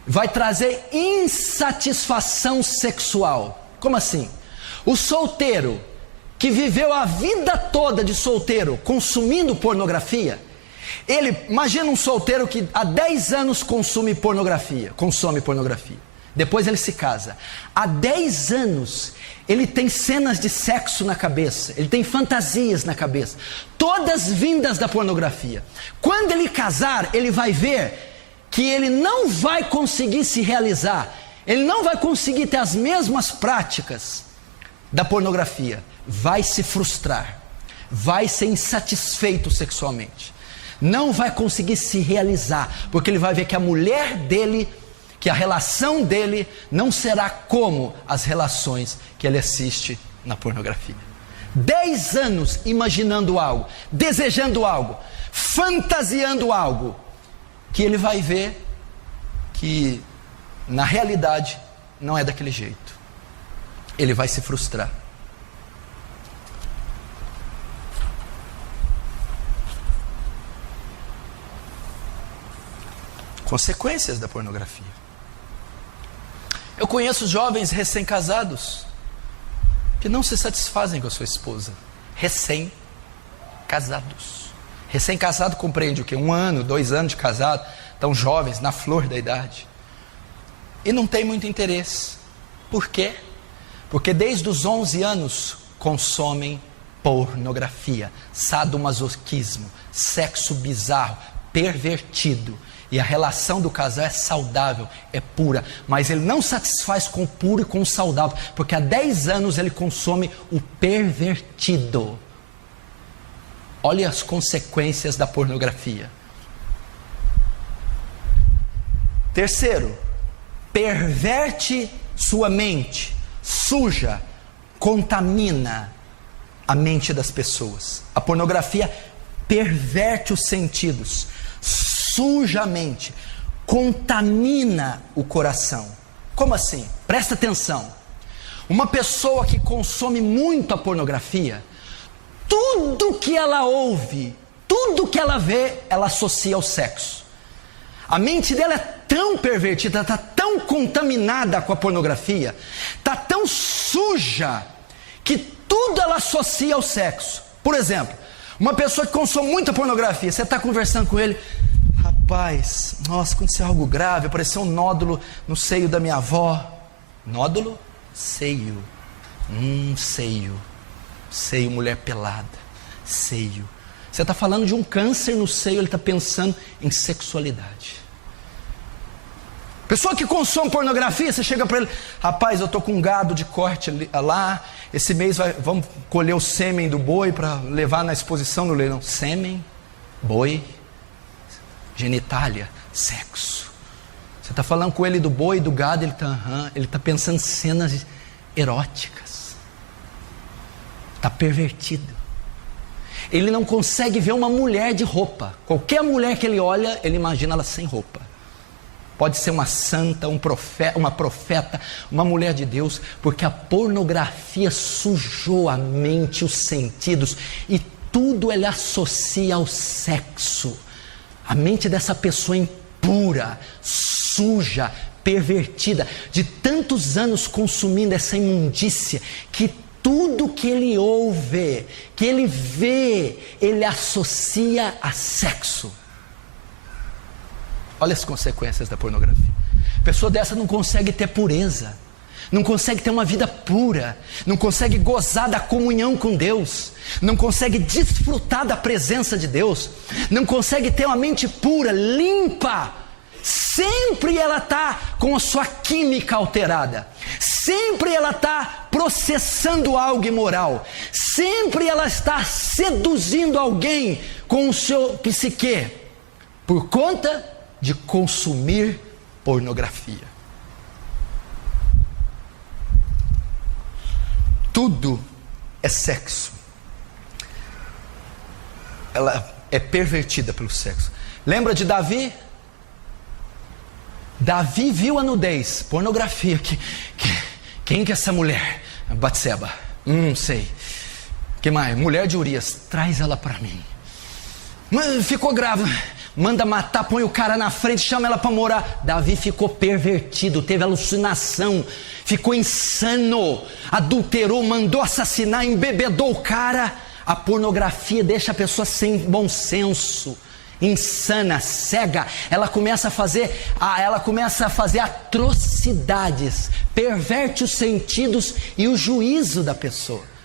Vai trazer insatisfação sexual. Como assim? O solteiro que viveu a vida toda de solteiro consumindo pornografia, imagina um solteiro que há 10 anos consome pornografia. Depois ele se casa. Há 10 anos ele tem cenas de sexo na cabeça, ele tem fantasias na cabeça, todas vindas da pornografia. Quando ele casar, ele vai ver que ele não vai conseguir se realizar, ele não vai conseguir ter as mesmas práticas da pornografia, vai se frustrar, vai ser insatisfeito sexualmente, não vai conseguir se realizar, porque ele vai ver que a mulher dele, que a relação dele não será como as relações que ele assiste na pornografia. 10 anos imaginando algo, desejando algo, fantasiando algo, que ele vai ver que na realidade não é daquele jeito. Ele vai se frustrar. Consequências da pornografia. Eu conheço jovens recém-casados que não se satisfazem com a sua esposa. Recém-casados. Recém-casado compreende o quê? 1 ano, 2 anos de casado, tão jovens, na flor da idade. E não tem muito interesse. Por quê? Porque desde os 11 anos consomem pornografia, sadomasoquismo, sexo bizarro, pervertido. E a relação do casal é saudável, é pura, mas ele não satisfaz com o puro e com o saudável, porque há 10 anos ele consome o pervertido. Olha as consequências da pornografia. Terceiro, perverte sua mente, suja, contamina a mente das pessoas. A pornografia perverte os sentidos, suja a mente, contamina o coração. Como assim? Presta atenção. Uma pessoa que consome muito a pornografia, tudo que ela ouve, tudo que ela vê, ela associa ao sexo. A mente dela é tão pervertida, está tão contaminada com a pornografia, está tão suja, que tudo ela associa ao sexo. Por exemplo, uma pessoa que consome muita pornografia, você está conversando com ele, rapaz, nossa, aconteceu algo grave, apareceu um nódulo no seio da minha avó. Nódulo? Seio. Seio. Seio, mulher pelada. Seio. Você está falando de um câncer no seio, ele está pensando em sexualidade. Pessoa que consome pornografia, você chega para ele, rapaz, eu estou com um gado de corte lá, esse mês vamos colher o sêmen do boi para levar na exposição no leilão. Sêmen, boi, genitália, sexo. Você está falando com ele do boi, do gado, ele está pensando em cenas eróticas. está pervertido. Ele não consegue ver uma mulher de roupa. Qualquer mulher que ele olha, ele imagina ela sem roupa. Pode ser uma santa, uma profeta, uma mulher de Deus, porque a pornografia sujou a mente, os sentidos, e tudo ele associa ao sexo. A mente dessa pessoa impura, suja, pervertida, de tantos anos consumindo essa imundícia, que tudo que ele ouve, que ele vê, ele associa a sexo. Olha as consequências da pornografia. Pessoa dessa não consegue ter pureza, não consegue ter uma vida pura, não consegue gozar da comunhão com Deus, não consegue desfrutar da presença de Deus, não consegue ter uma mente pura, limpa. Sempre ela está com a sua química alterada, sempre ela está processando algo imoral, sempre ela está seduzindo alguém com o seu psique, por conta de consumir pornografia. Tudo é sexo. Ela é pervertida pelo sexo. Lembra de Davi? Davi viu a nudez, pornografia. Quem que é essa mulher? Batseba. Sei. Que mais? Mulher de Urias. Traz ela para mim. Ficou grávida. Manda matar, põe o cara na frente, chama ela para morar. Davi ficou pervertido, teve alucinação, ficou insano, adulterou, mandou assassinar, embebedou o cara. A pornografia deixa a pessoa sem bom senso, insana, cega. Ela começa a fazer atrocidades, perverte os sentidos e o juízo da pessoa.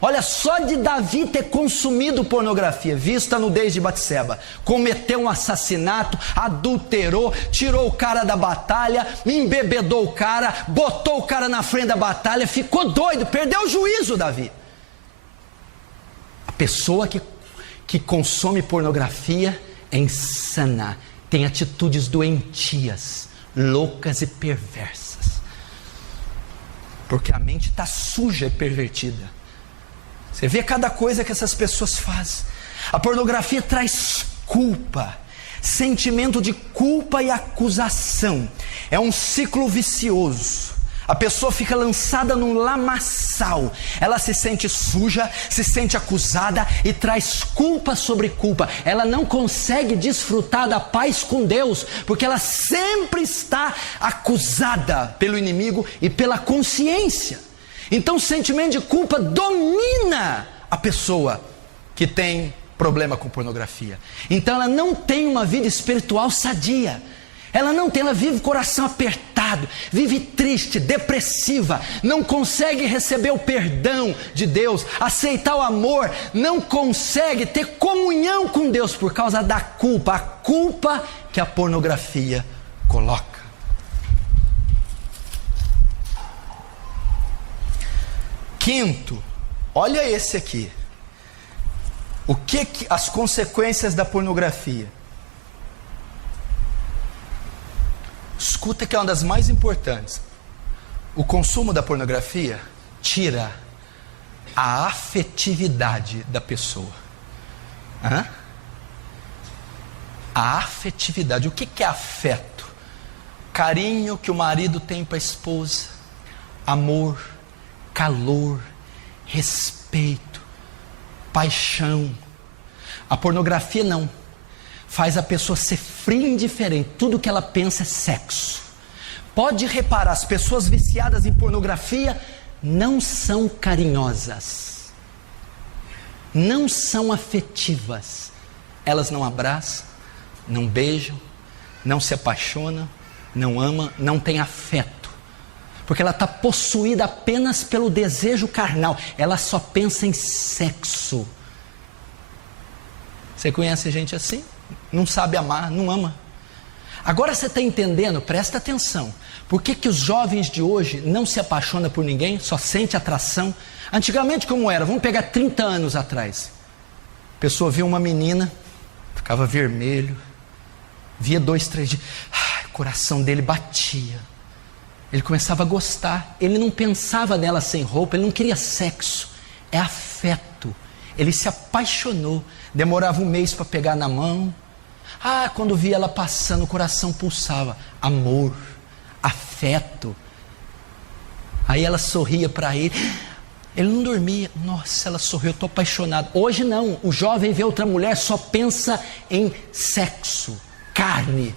Olha, só de Davi ter consumido pornografia, visto a nudez de Batseba, cometeu um assassinato, adulterou, tirou o cara da batalha, embebedou o cara, botou o cara na frente da batalha, ficou doido, perdeu o juízo, Davi. A pessoa que consome pornografia é insana, tem atitudes doentias, loucas e perversas, porque a mente está suja e pervertida. Você vê cada coisa que essas pessoas fazem. A pornografia traz culpa, sentimento de culpa e acusação. É um ciclo vicioso. A pessoa fica lançada num lamaçal. Ela se sente suja, se sente acusada e traz culpa sobre culpa. Ela não consegue desfrutar da paz com Deus, porque ela sempre está acusada pelo inimigo e pela consciência. Então o sentimento de culpa domina a pessoa que tem problema com pornografia. Então ela não tem uma vida espiritual sadia. Ela vive o coração apertado, vive triste, depressiva, não consegue receber o perdão de Deus, aceitar o amor, não consegue ter comunhão com Deus por causa da culpa, a culpa que a pornografia coloca. Quinto, olha esse aqui. O que as consequências da pornografia? Escuta que é uma das mais importantes. O consumo da pornografia tira a afetividade da pessoa. A afetividade. O que é afeto? Carinho que o marido tem para a esposa, amor, calor, respeito, paixão. A pornografia não. Faz a pessoa ser fria e indiferente. Tudo que ela pensa é sexo. Pode reparar, as pessoas viciadas em pornografia não são carinhosas, não são afetivas. Elas não abraçam, não beijam, não se apaixonam, não amam, não têm afeto. Porque ela está possuída apenas pelo desejo carnal. Ela só pensa em sexo. Você conhece gente assim? Não sabe amar, não ama. Agora você está entendendo? Presta atenção. Por que os jovens de hoje não se apaixonam por ninguém? Só sente atração? Antigamente como era? Vamos pegar 30 anos atrás. A pessoa via uma menina, ficava vermelho, via 2, 3 dias, o coração dele batia. Ele começava a gostar. Ele não pensava nela sem roupa, ele não queria sexo. é afeto. Ele se apaixonou, demorava um mês para pegar na mão. Quando via ela passando, o coração pulsava. Amor, afeto. Aí ela sorria para ele. Ele não dormia. Nossa, ela sorriu, eu estou apaixonado. Hoje não, o jovem vê outra mulher, só pensa em sexo, carne.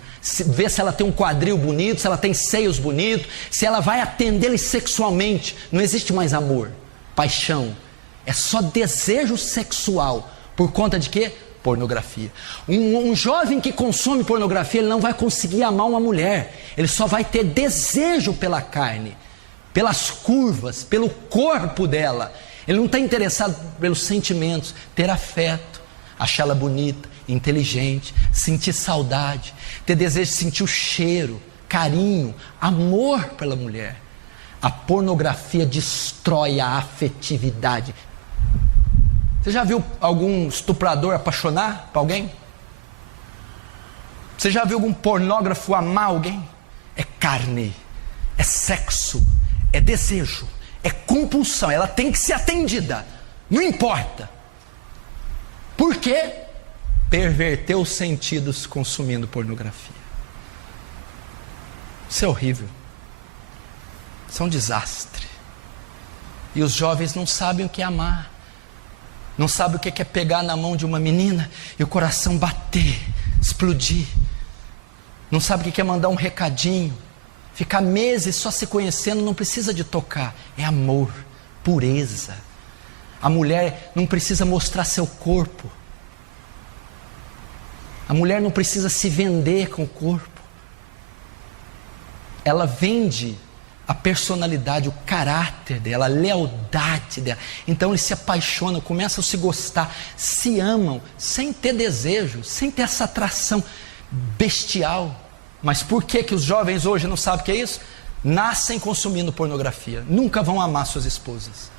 Vê se ela tem um quadril bonito, se ela tem seios bonitos, se ela vai atendê-lo sexualmente. Não existe mais amor, paixão. É só desejo sexual. Por conta de quê? Pornografia. Um jovem que consome pornografia, ele não vai conseguir amar uma mulher. Ele só vai ter desejo pela carne, pelas curvas, pelo corpo dela. Ele não está interessado pelos sentimentos, ter afeto, achá-la bonita, inteligente, sentir saudade, ter desejo de sentir o cheiro, carinho, amor pela mulher. A pornografia destrói a afetividade. Você já viu algum estuprador apaixonar por alguém? Você já viu algum pornógrafo amar alguém? É carne, é sexo, é desejo, é compulsão, ela tem que ser atendida, não importa. Por quê? Perverteu os sentidos consumindo pornografia. Isso é horrível. Isso é um desastre. E os jovens não sabem o que é amar. Não sabem o que é pegar na mão de uma menina e o coração bater, explodir. Não sabem o que é mandar um recadinho. Ficar meses só se conhecendo, não precisa de tocar. É amor, pureza. A mulher não precisa mostrar seu corpo. A mulher não precisa se vender com o corpo. Ela vende a personalidade, o caráter dela, a lealdade dela. Então eles se apaixonam, começam a se gostar, se amam, sem ter desejo, sem ter essa atração bestial. Mas por que os jovens hoje não sabem o que é isso? Nascem consumindo pornografia, nunca vão amar suas esposas.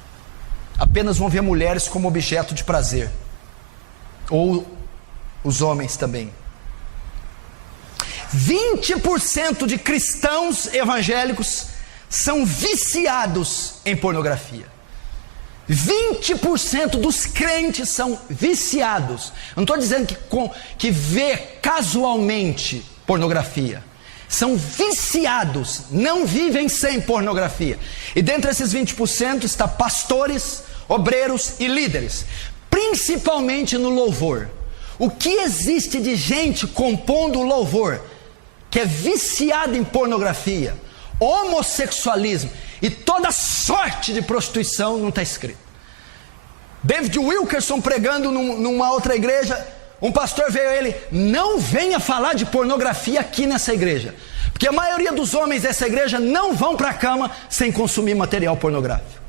Apenas vão ver mulheres como objeto de prazer. Ou os homens também. 20% de cristãos evangélicos são viciados em pornografia. 20% dos crentes são viciados. Eu não estou dizendo que vê casualmente pornografia. São viciados, não vivem sem pornografia. E dentre esses 20% está pastores, obreiros e líderes, principalmente no louvor. O que existe de gente compondo louvor que é viciada em pornografia, homossexualismo e toda sorte de prostituição, não está escrito. David Wilkerson pregando numa outra igreja, um pastor veio a ele: não venha falar de pornografia aqui nessa igreja, porque a maioria dos homens dessa igreja não vão para a cama sem consumir material pornográfico.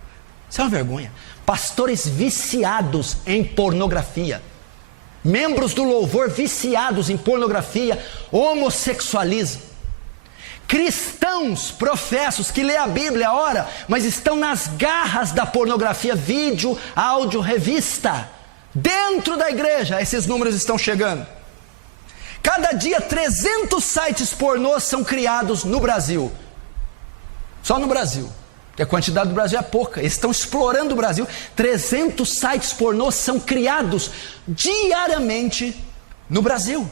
Isso é uma vergonha. Pastores viciados em pornografia, membros do louvor viciados em pornografia, homossexualismo, cristãos professos que lê a Bíblia, ora, mas estão nas garras da pornografia, vídeo, áudio, revista. Dentro da igreja, esses números estão chegando. Cada dia 300 sites pornôs são criados no Brasil. Só no Brasil, porque a quantidade do Brasil é pouca. Eles estão explorando o Brasil. 300 sites pornôs são criados diariamente no Brasil.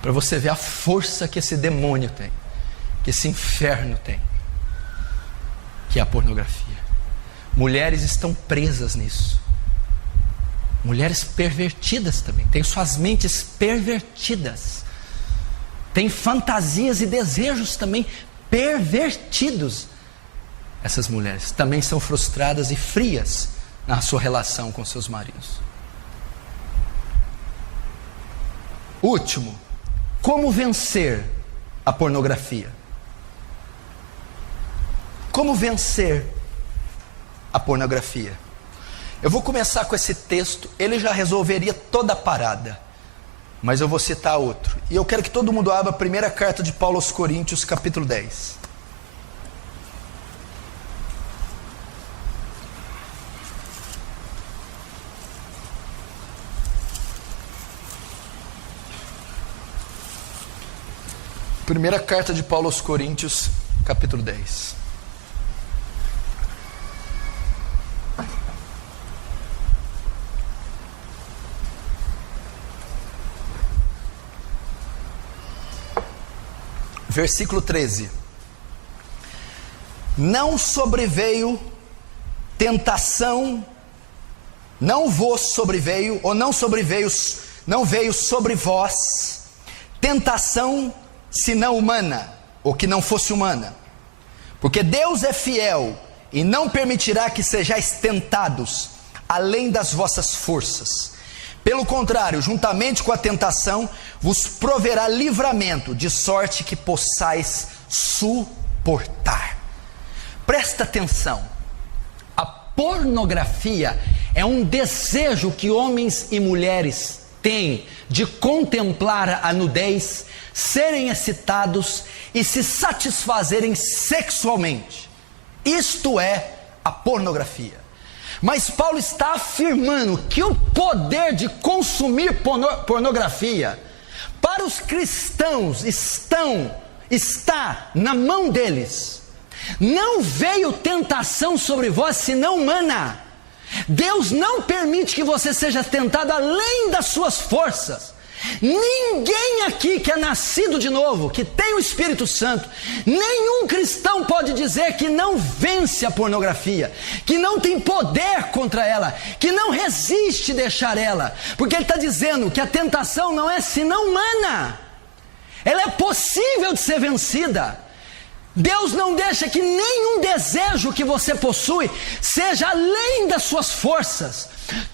Para você ver a força que esse demônio tem, que esse inferno tem, que é a pornografia. Mulheres estão presas nisso. Mulheres pervertidas também, têm suas mentes pervertidas, têm fantasias e desejos também pervertidos. Essas mulheres também são frustradas e frias na sua relação com seus maridos. Último, como vencer a pornografia? Como vencer a pornografia? Eu vou começar com esse texto, ele já resolveria toda a parada, mas eu vou citar outro. E eu quero que todo mundo abra a primeira carta de Paulo aos Coríntios, capítulo 10. Primeira carta de Paulo aos Coríntios, capítulo 10. Versículo 13. Não sobreveio tentação, não vos sobreveio, ou não veio sobre vós tentação senão humana, ou que não fosse humana. Porque Deus é fiel e não permitirá que sejais tentados além das vossas forças. Pelo contrário, juntamente com a tentação, vos proverá livramento, de sorte que possais suportar. Presta atenção, a pornografia é um desejo que homens e mulheres têm de contemplar a nudez, serem excitados e se satisfazerem sexualmente. Isto é a pornografia. Mas Paulo está afirmando que o poder de consumir pornografia para os cristãos está na mão deles. Não veio tentação sobre vós senão humana. Deus não permite que você seja tentado além das suas forças. Ninguém aqui que é nascido de novo, que tem o Espírito Santo, nenhum cristão pode dizer que não vence a pornografia, que não tem poder contra ela, que não resiste deixar ela, porque ele está dizendo que a tentação não é senão humana, ela é possível de ser vencida. Deus não deixa que nenhum desejo que você possui seja além das suas forças.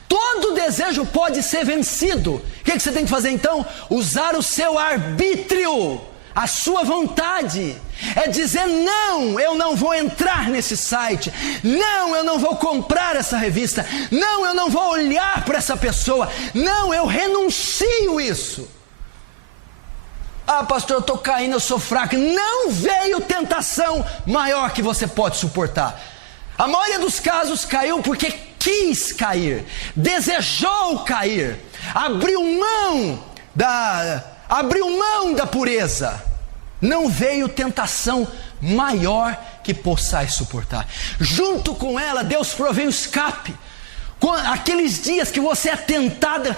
Todo desejo pode ser vencido. O que você tem que fazer então? Usar o seu arbítrio, a sua vontade. É dizer: não, eu não vou entrar nesse site. Não, eu não vou comprar essa revista. Não, eu não vou olhar para essa pessoa. Não, eu renuncio isso. Ah, pastor, eu estou caindo, eu sou fraco. Não veio tentação maior que você pode suportar. A maioria dos casos caiu porque quis cair, desejou cair, abriu mão da pureza. Não veio tentação maior que possais suportar. Junto com ela, Deus provê o escape. Aqueles dias que você é tentada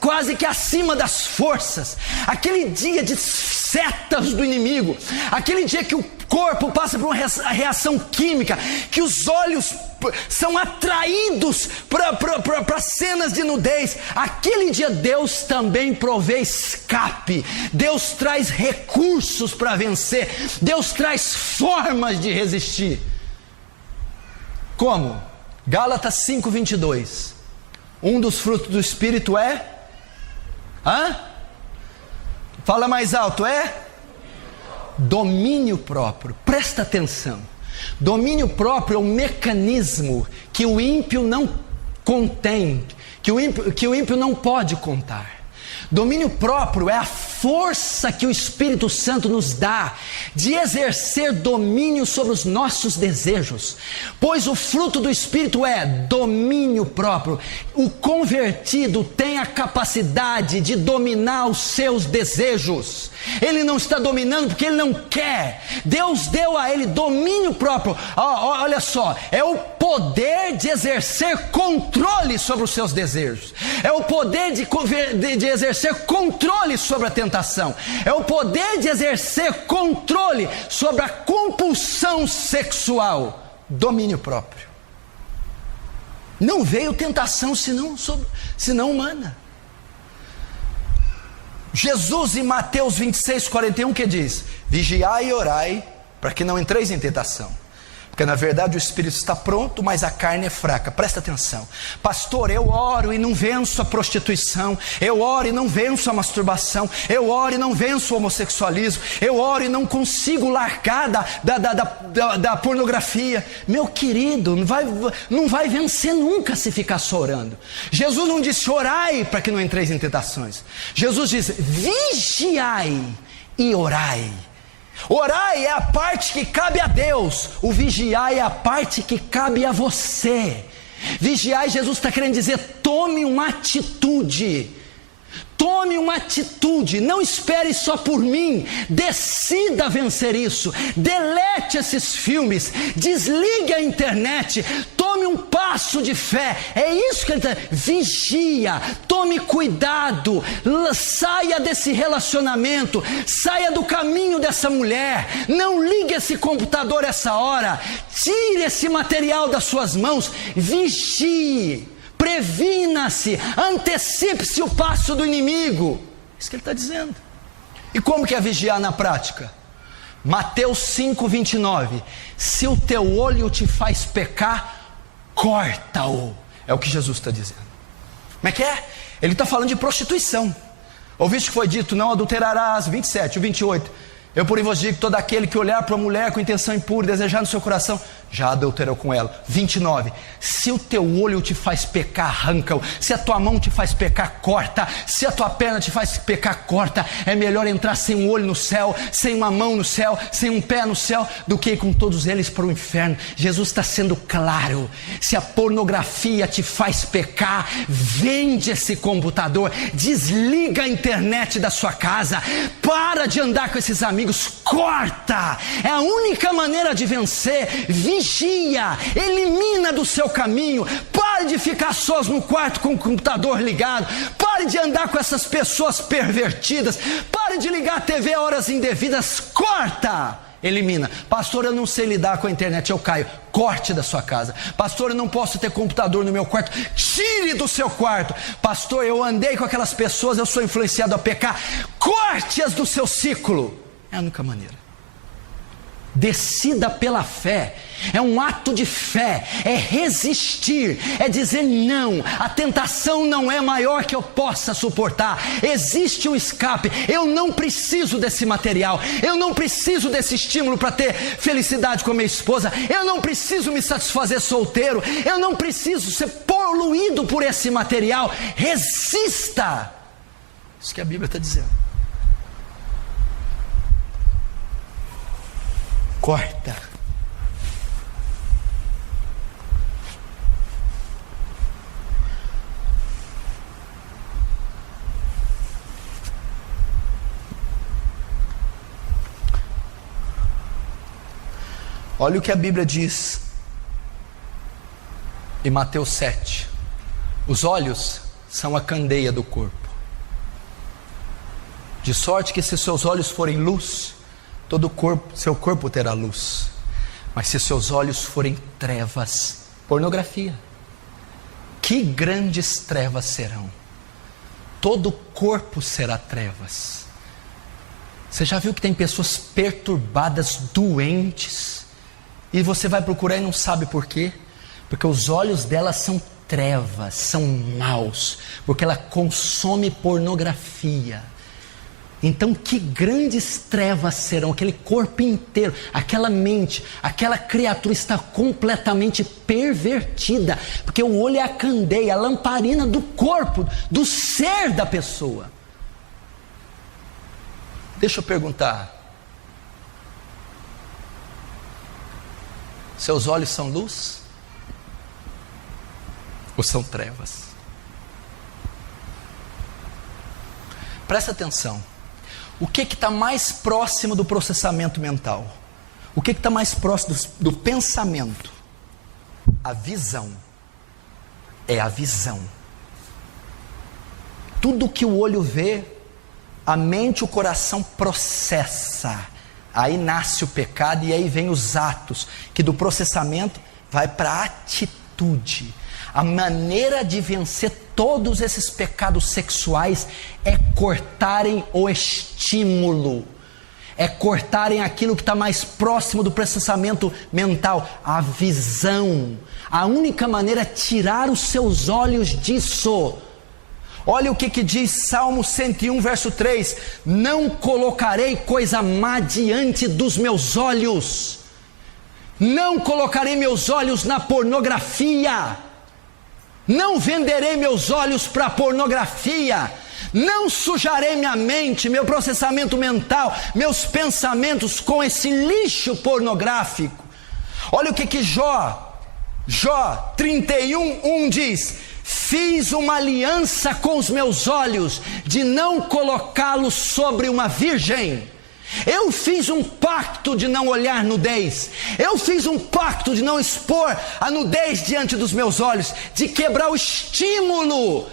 quase que acima das forças, aquele dia de setas do inimigo, aquele dia que o corpo passa por uma reação química, que os olhos são atraídos para cenas de nudez, aquele dia Deus também provê escape, Deus traz recursos para vencer, Deus traz formas de resistir. Como? Gálatas 5:22. Um dos frutos do Espírito é? Fala mais alto, é? Domínio próprio. Presta atenção. Domínio próprio é um mecanismo que o ímpio não contém, que o ímpio não pode contar. Domínio próprio é a força que o Espírito Santo nos dá de exercer domínio sobre os nossos desejos, pois o fruto do Espírito é domínio próprio. O convertido tem a capacidade de dominar os seus desejos. Ele não está dominando porque ele não quer. Deus deu a ele domínio próprio. Olha só, é o poder de exercer controle sobre os seus desejos. É o poder de exercer controle sobre a tentação. É o poder de exercer controle sobre a compulsão sexual. Domínio próprio. Não veio tentação senão humana. Jesus em Mateus 26:41 que diz: vigiai e orai para que não entreis em tentação, porque na verdade o espírito está pronto, mas a carne é fraca. Presta atenção. Pastor, eu oro e não venço a prostituição, eu oro e não venço a masturbação, eu oro e não venço o homossexualismo, eu oro e não consigo largar da pornografia. Meu querido, não vai vencer nunca se ficar só orando. Jesus não disse orai para que não entreis em tentações. Jesus diz vigiai e orai. Orai é a parte que cabe a Deus, o vigiar é a parte que cabe a você. Vigiar, Jesus está querendo dizer, tome uma atitude. Tome uma atitude, não espere só por mim, decida vencer isso, delete esses filmes, desligue a internet, tome um passo de fé, é isso que ele está dizendo. Vigia, tome cuidado, saia desse relacionamento, saia do caminho dessa mulher, não ligue esse computador essa hora, tire esse material das suas mãos, vigie. Previna-se, antecipe-se o passo do inimigo. Isso que ele está dizendo. E como que é vigiar na prática? Mateus 5:29. Se o teu olho te faz pecar, corta-o. É o que Jesus está dizendo. Como é que é? Ele está falando de prostituição. Ouviste que foi dito, não adulterarás, 27, o 28. Eu porém vos digo que todo aquele que olhar para uma mulher com intenção impura e desejar no seu coração, já adulterou com ela. 29. Se o teu olho te faz pecar, arranca-o. Se a tua mão te faz pecar, corta. Se a tua perna te faz pecar, corta. É melhor entrar sem um olho no céu, sem uma mão no céu, sem um pé no céu, do que ir com todos eles para o inferno. Jesus está sendo claro. Se a pornografia te faz pecar, vende esse computador, desliga a internet da sua casa, para de andar com esses amigos, corta. É a única maneira de vencer. Vigia, elimina do seu caminho, pare de ficar sós no quarto com o computador ligado, pare de andar com essas pessoas pervertidas, pare de ligar a TV a horas indevidas, corta, elimina. Pastor, eu não sei lidar com a internet, eu caio. Corte da sua casa. Pastor, eu não posso ter computador no meu quarto, tire do seu quarto. Pastor, eu andei com aquelas pessoas, eu sou influenciado a pecar, corte-as do seu ciclo. É a única maneira. Decida pela fé, é um ato de fé, é resistir, é dizer não, a tentação não é maior que eu possa suportar, existe um escape, eu não preciso desse material, eu não preciso desse estímulo para ter felicidade com a minha esposa, eu não preciso me satisfazer solteiro, eu não preciso ser poluído por esse material. Resista, isso que a Bíblia está dizendo. Corta. Olha o que a Bíblia diz em Mateus 7. Os olhos são a candeia do corpo. De sorte que se seus olhos forem luz, todo o corpo, seu corpo terá luz. Mas se seus olhos forem trevas, pornografia, que grandes trevas serão. Todo o corpo será trevas. Você já viu que tem pessoas perturbadas, doentes, e você vai procurar e não sabe por quê? Porque os olhos delas são trevas, são maus, porque ela consome pornografia. Então que grandes trevas serão, aquele corpo inteiro, aquela mente, aquela criatura está completamente pervertida, porque o olho é a candeia, a lamparina do corpo, do ser da pessoa. Deixa eu perguntar, seus olhos são luz? Ou são trevas? Presta atenção. O que está mais próximo do processamento mental? O que está mais próximo do pensamento? A visão. É a visão. Tudo que o olho vê, a mente e o coração processa. Aí nasce o pecado e aí vem os atos, que do processamento vai para a atitude. A maneira de vencer todos esses pecados sexuais é cortarem o estímulo, é cortarem aquilo que está mais próximo do processamento mental, a visão. A única maneira é tirar os seus olhos disso. Olha o que diz Salmo 101, verso 3: não colocarei coisa má diante dos meus olhos, não colocarei meus olhos na pornografia, não venderei meus olhos para pornografia, não sujarei minha mente, meu processamento mental, meus pensamentos com esse lixo pornográfico. Olha o que Jó 31:1 diz: fiz uma aliança com os meus olhos de não colocá-los sobre uma virgem. Eu fiz um pacto de não olhar nudez. Eu fiz um pacto de não expor a nudez diante dos meus olhos, de quebrar o estímulo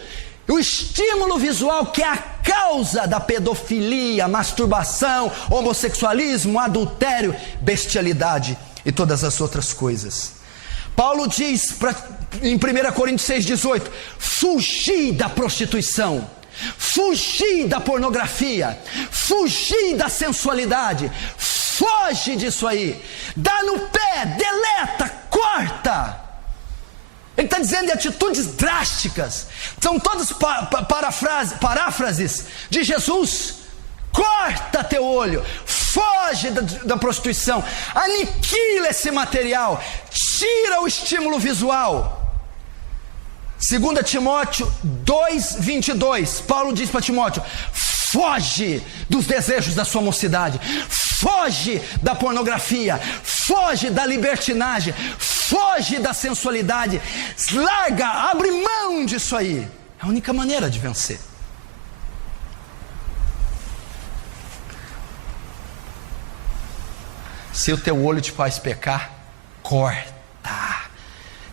visual que é a causa da pedofilia, masturbação, homossexualismo, adultério, bestialidade e todas as outras coisas. Paulo diz em 1 Coríntios 6,18: fugir da prostituição, fugir da pornografia, fugir da sensualidade, foge disso aí, dá no pé, deleta, corta. Ele está dizendo de atitudes drásticas, são todas paráfrases de Jesus. Corta teu olho, foge da prostituição, aniquila esse material, tira o estímulo visual. 2 Timóteo 2,22, Paulo diz para Timóteo: foge dos desejos da sua mocidade, foge da pornografia, foge da libertinagem, foge da sensualidade, larga, abre mão disso aí. É a única maneira de vencer. Se o teu olho te faz pecar, corta.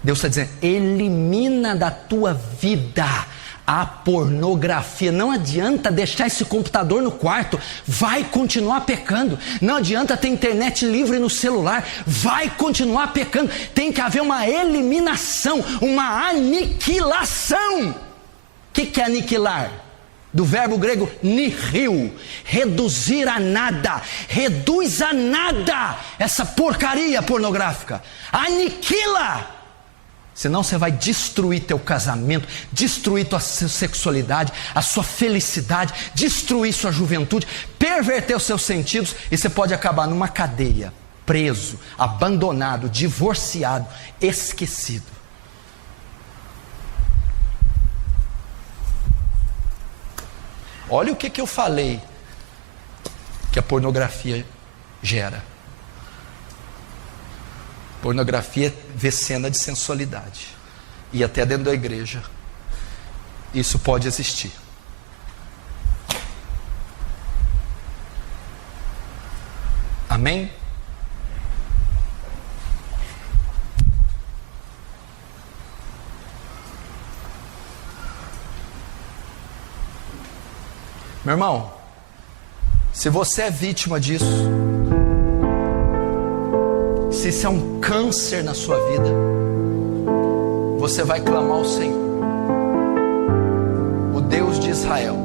Deus está dizendo: elimina da tua vida a pornografia. Não adianta deixar esse computador no quarto, vai continuar pecando. Não adianta ter internet livre no celular, vai continuar pecando. Tem que haver uma eliminação, uma aniquilação. O que é aniquilar? Do verbo grego nihil, reduzir a nada. Reduz a nada essa porcaria pornográfica, aniquila. Senão você vai destruir teu casamento, destruir tua sexualidade, a sua felicidade, destruir sua juventude, perverter os seus sentidos, e você pode acabar numa cadeia, preso, abandonado, divorciado, esquecido. Olha o que eu falei que a pornografia gera. Pornografia vê cena de sensualidade. E até dentro da igreja isso pode existir. Amém? Meu irmão, se você é vítima disso, se isso é um câncer na sua vida, você vai clamar ao Senhor, o Deus de Israel.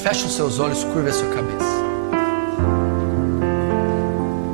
Feche os seus olhos, curva a sua cabeça.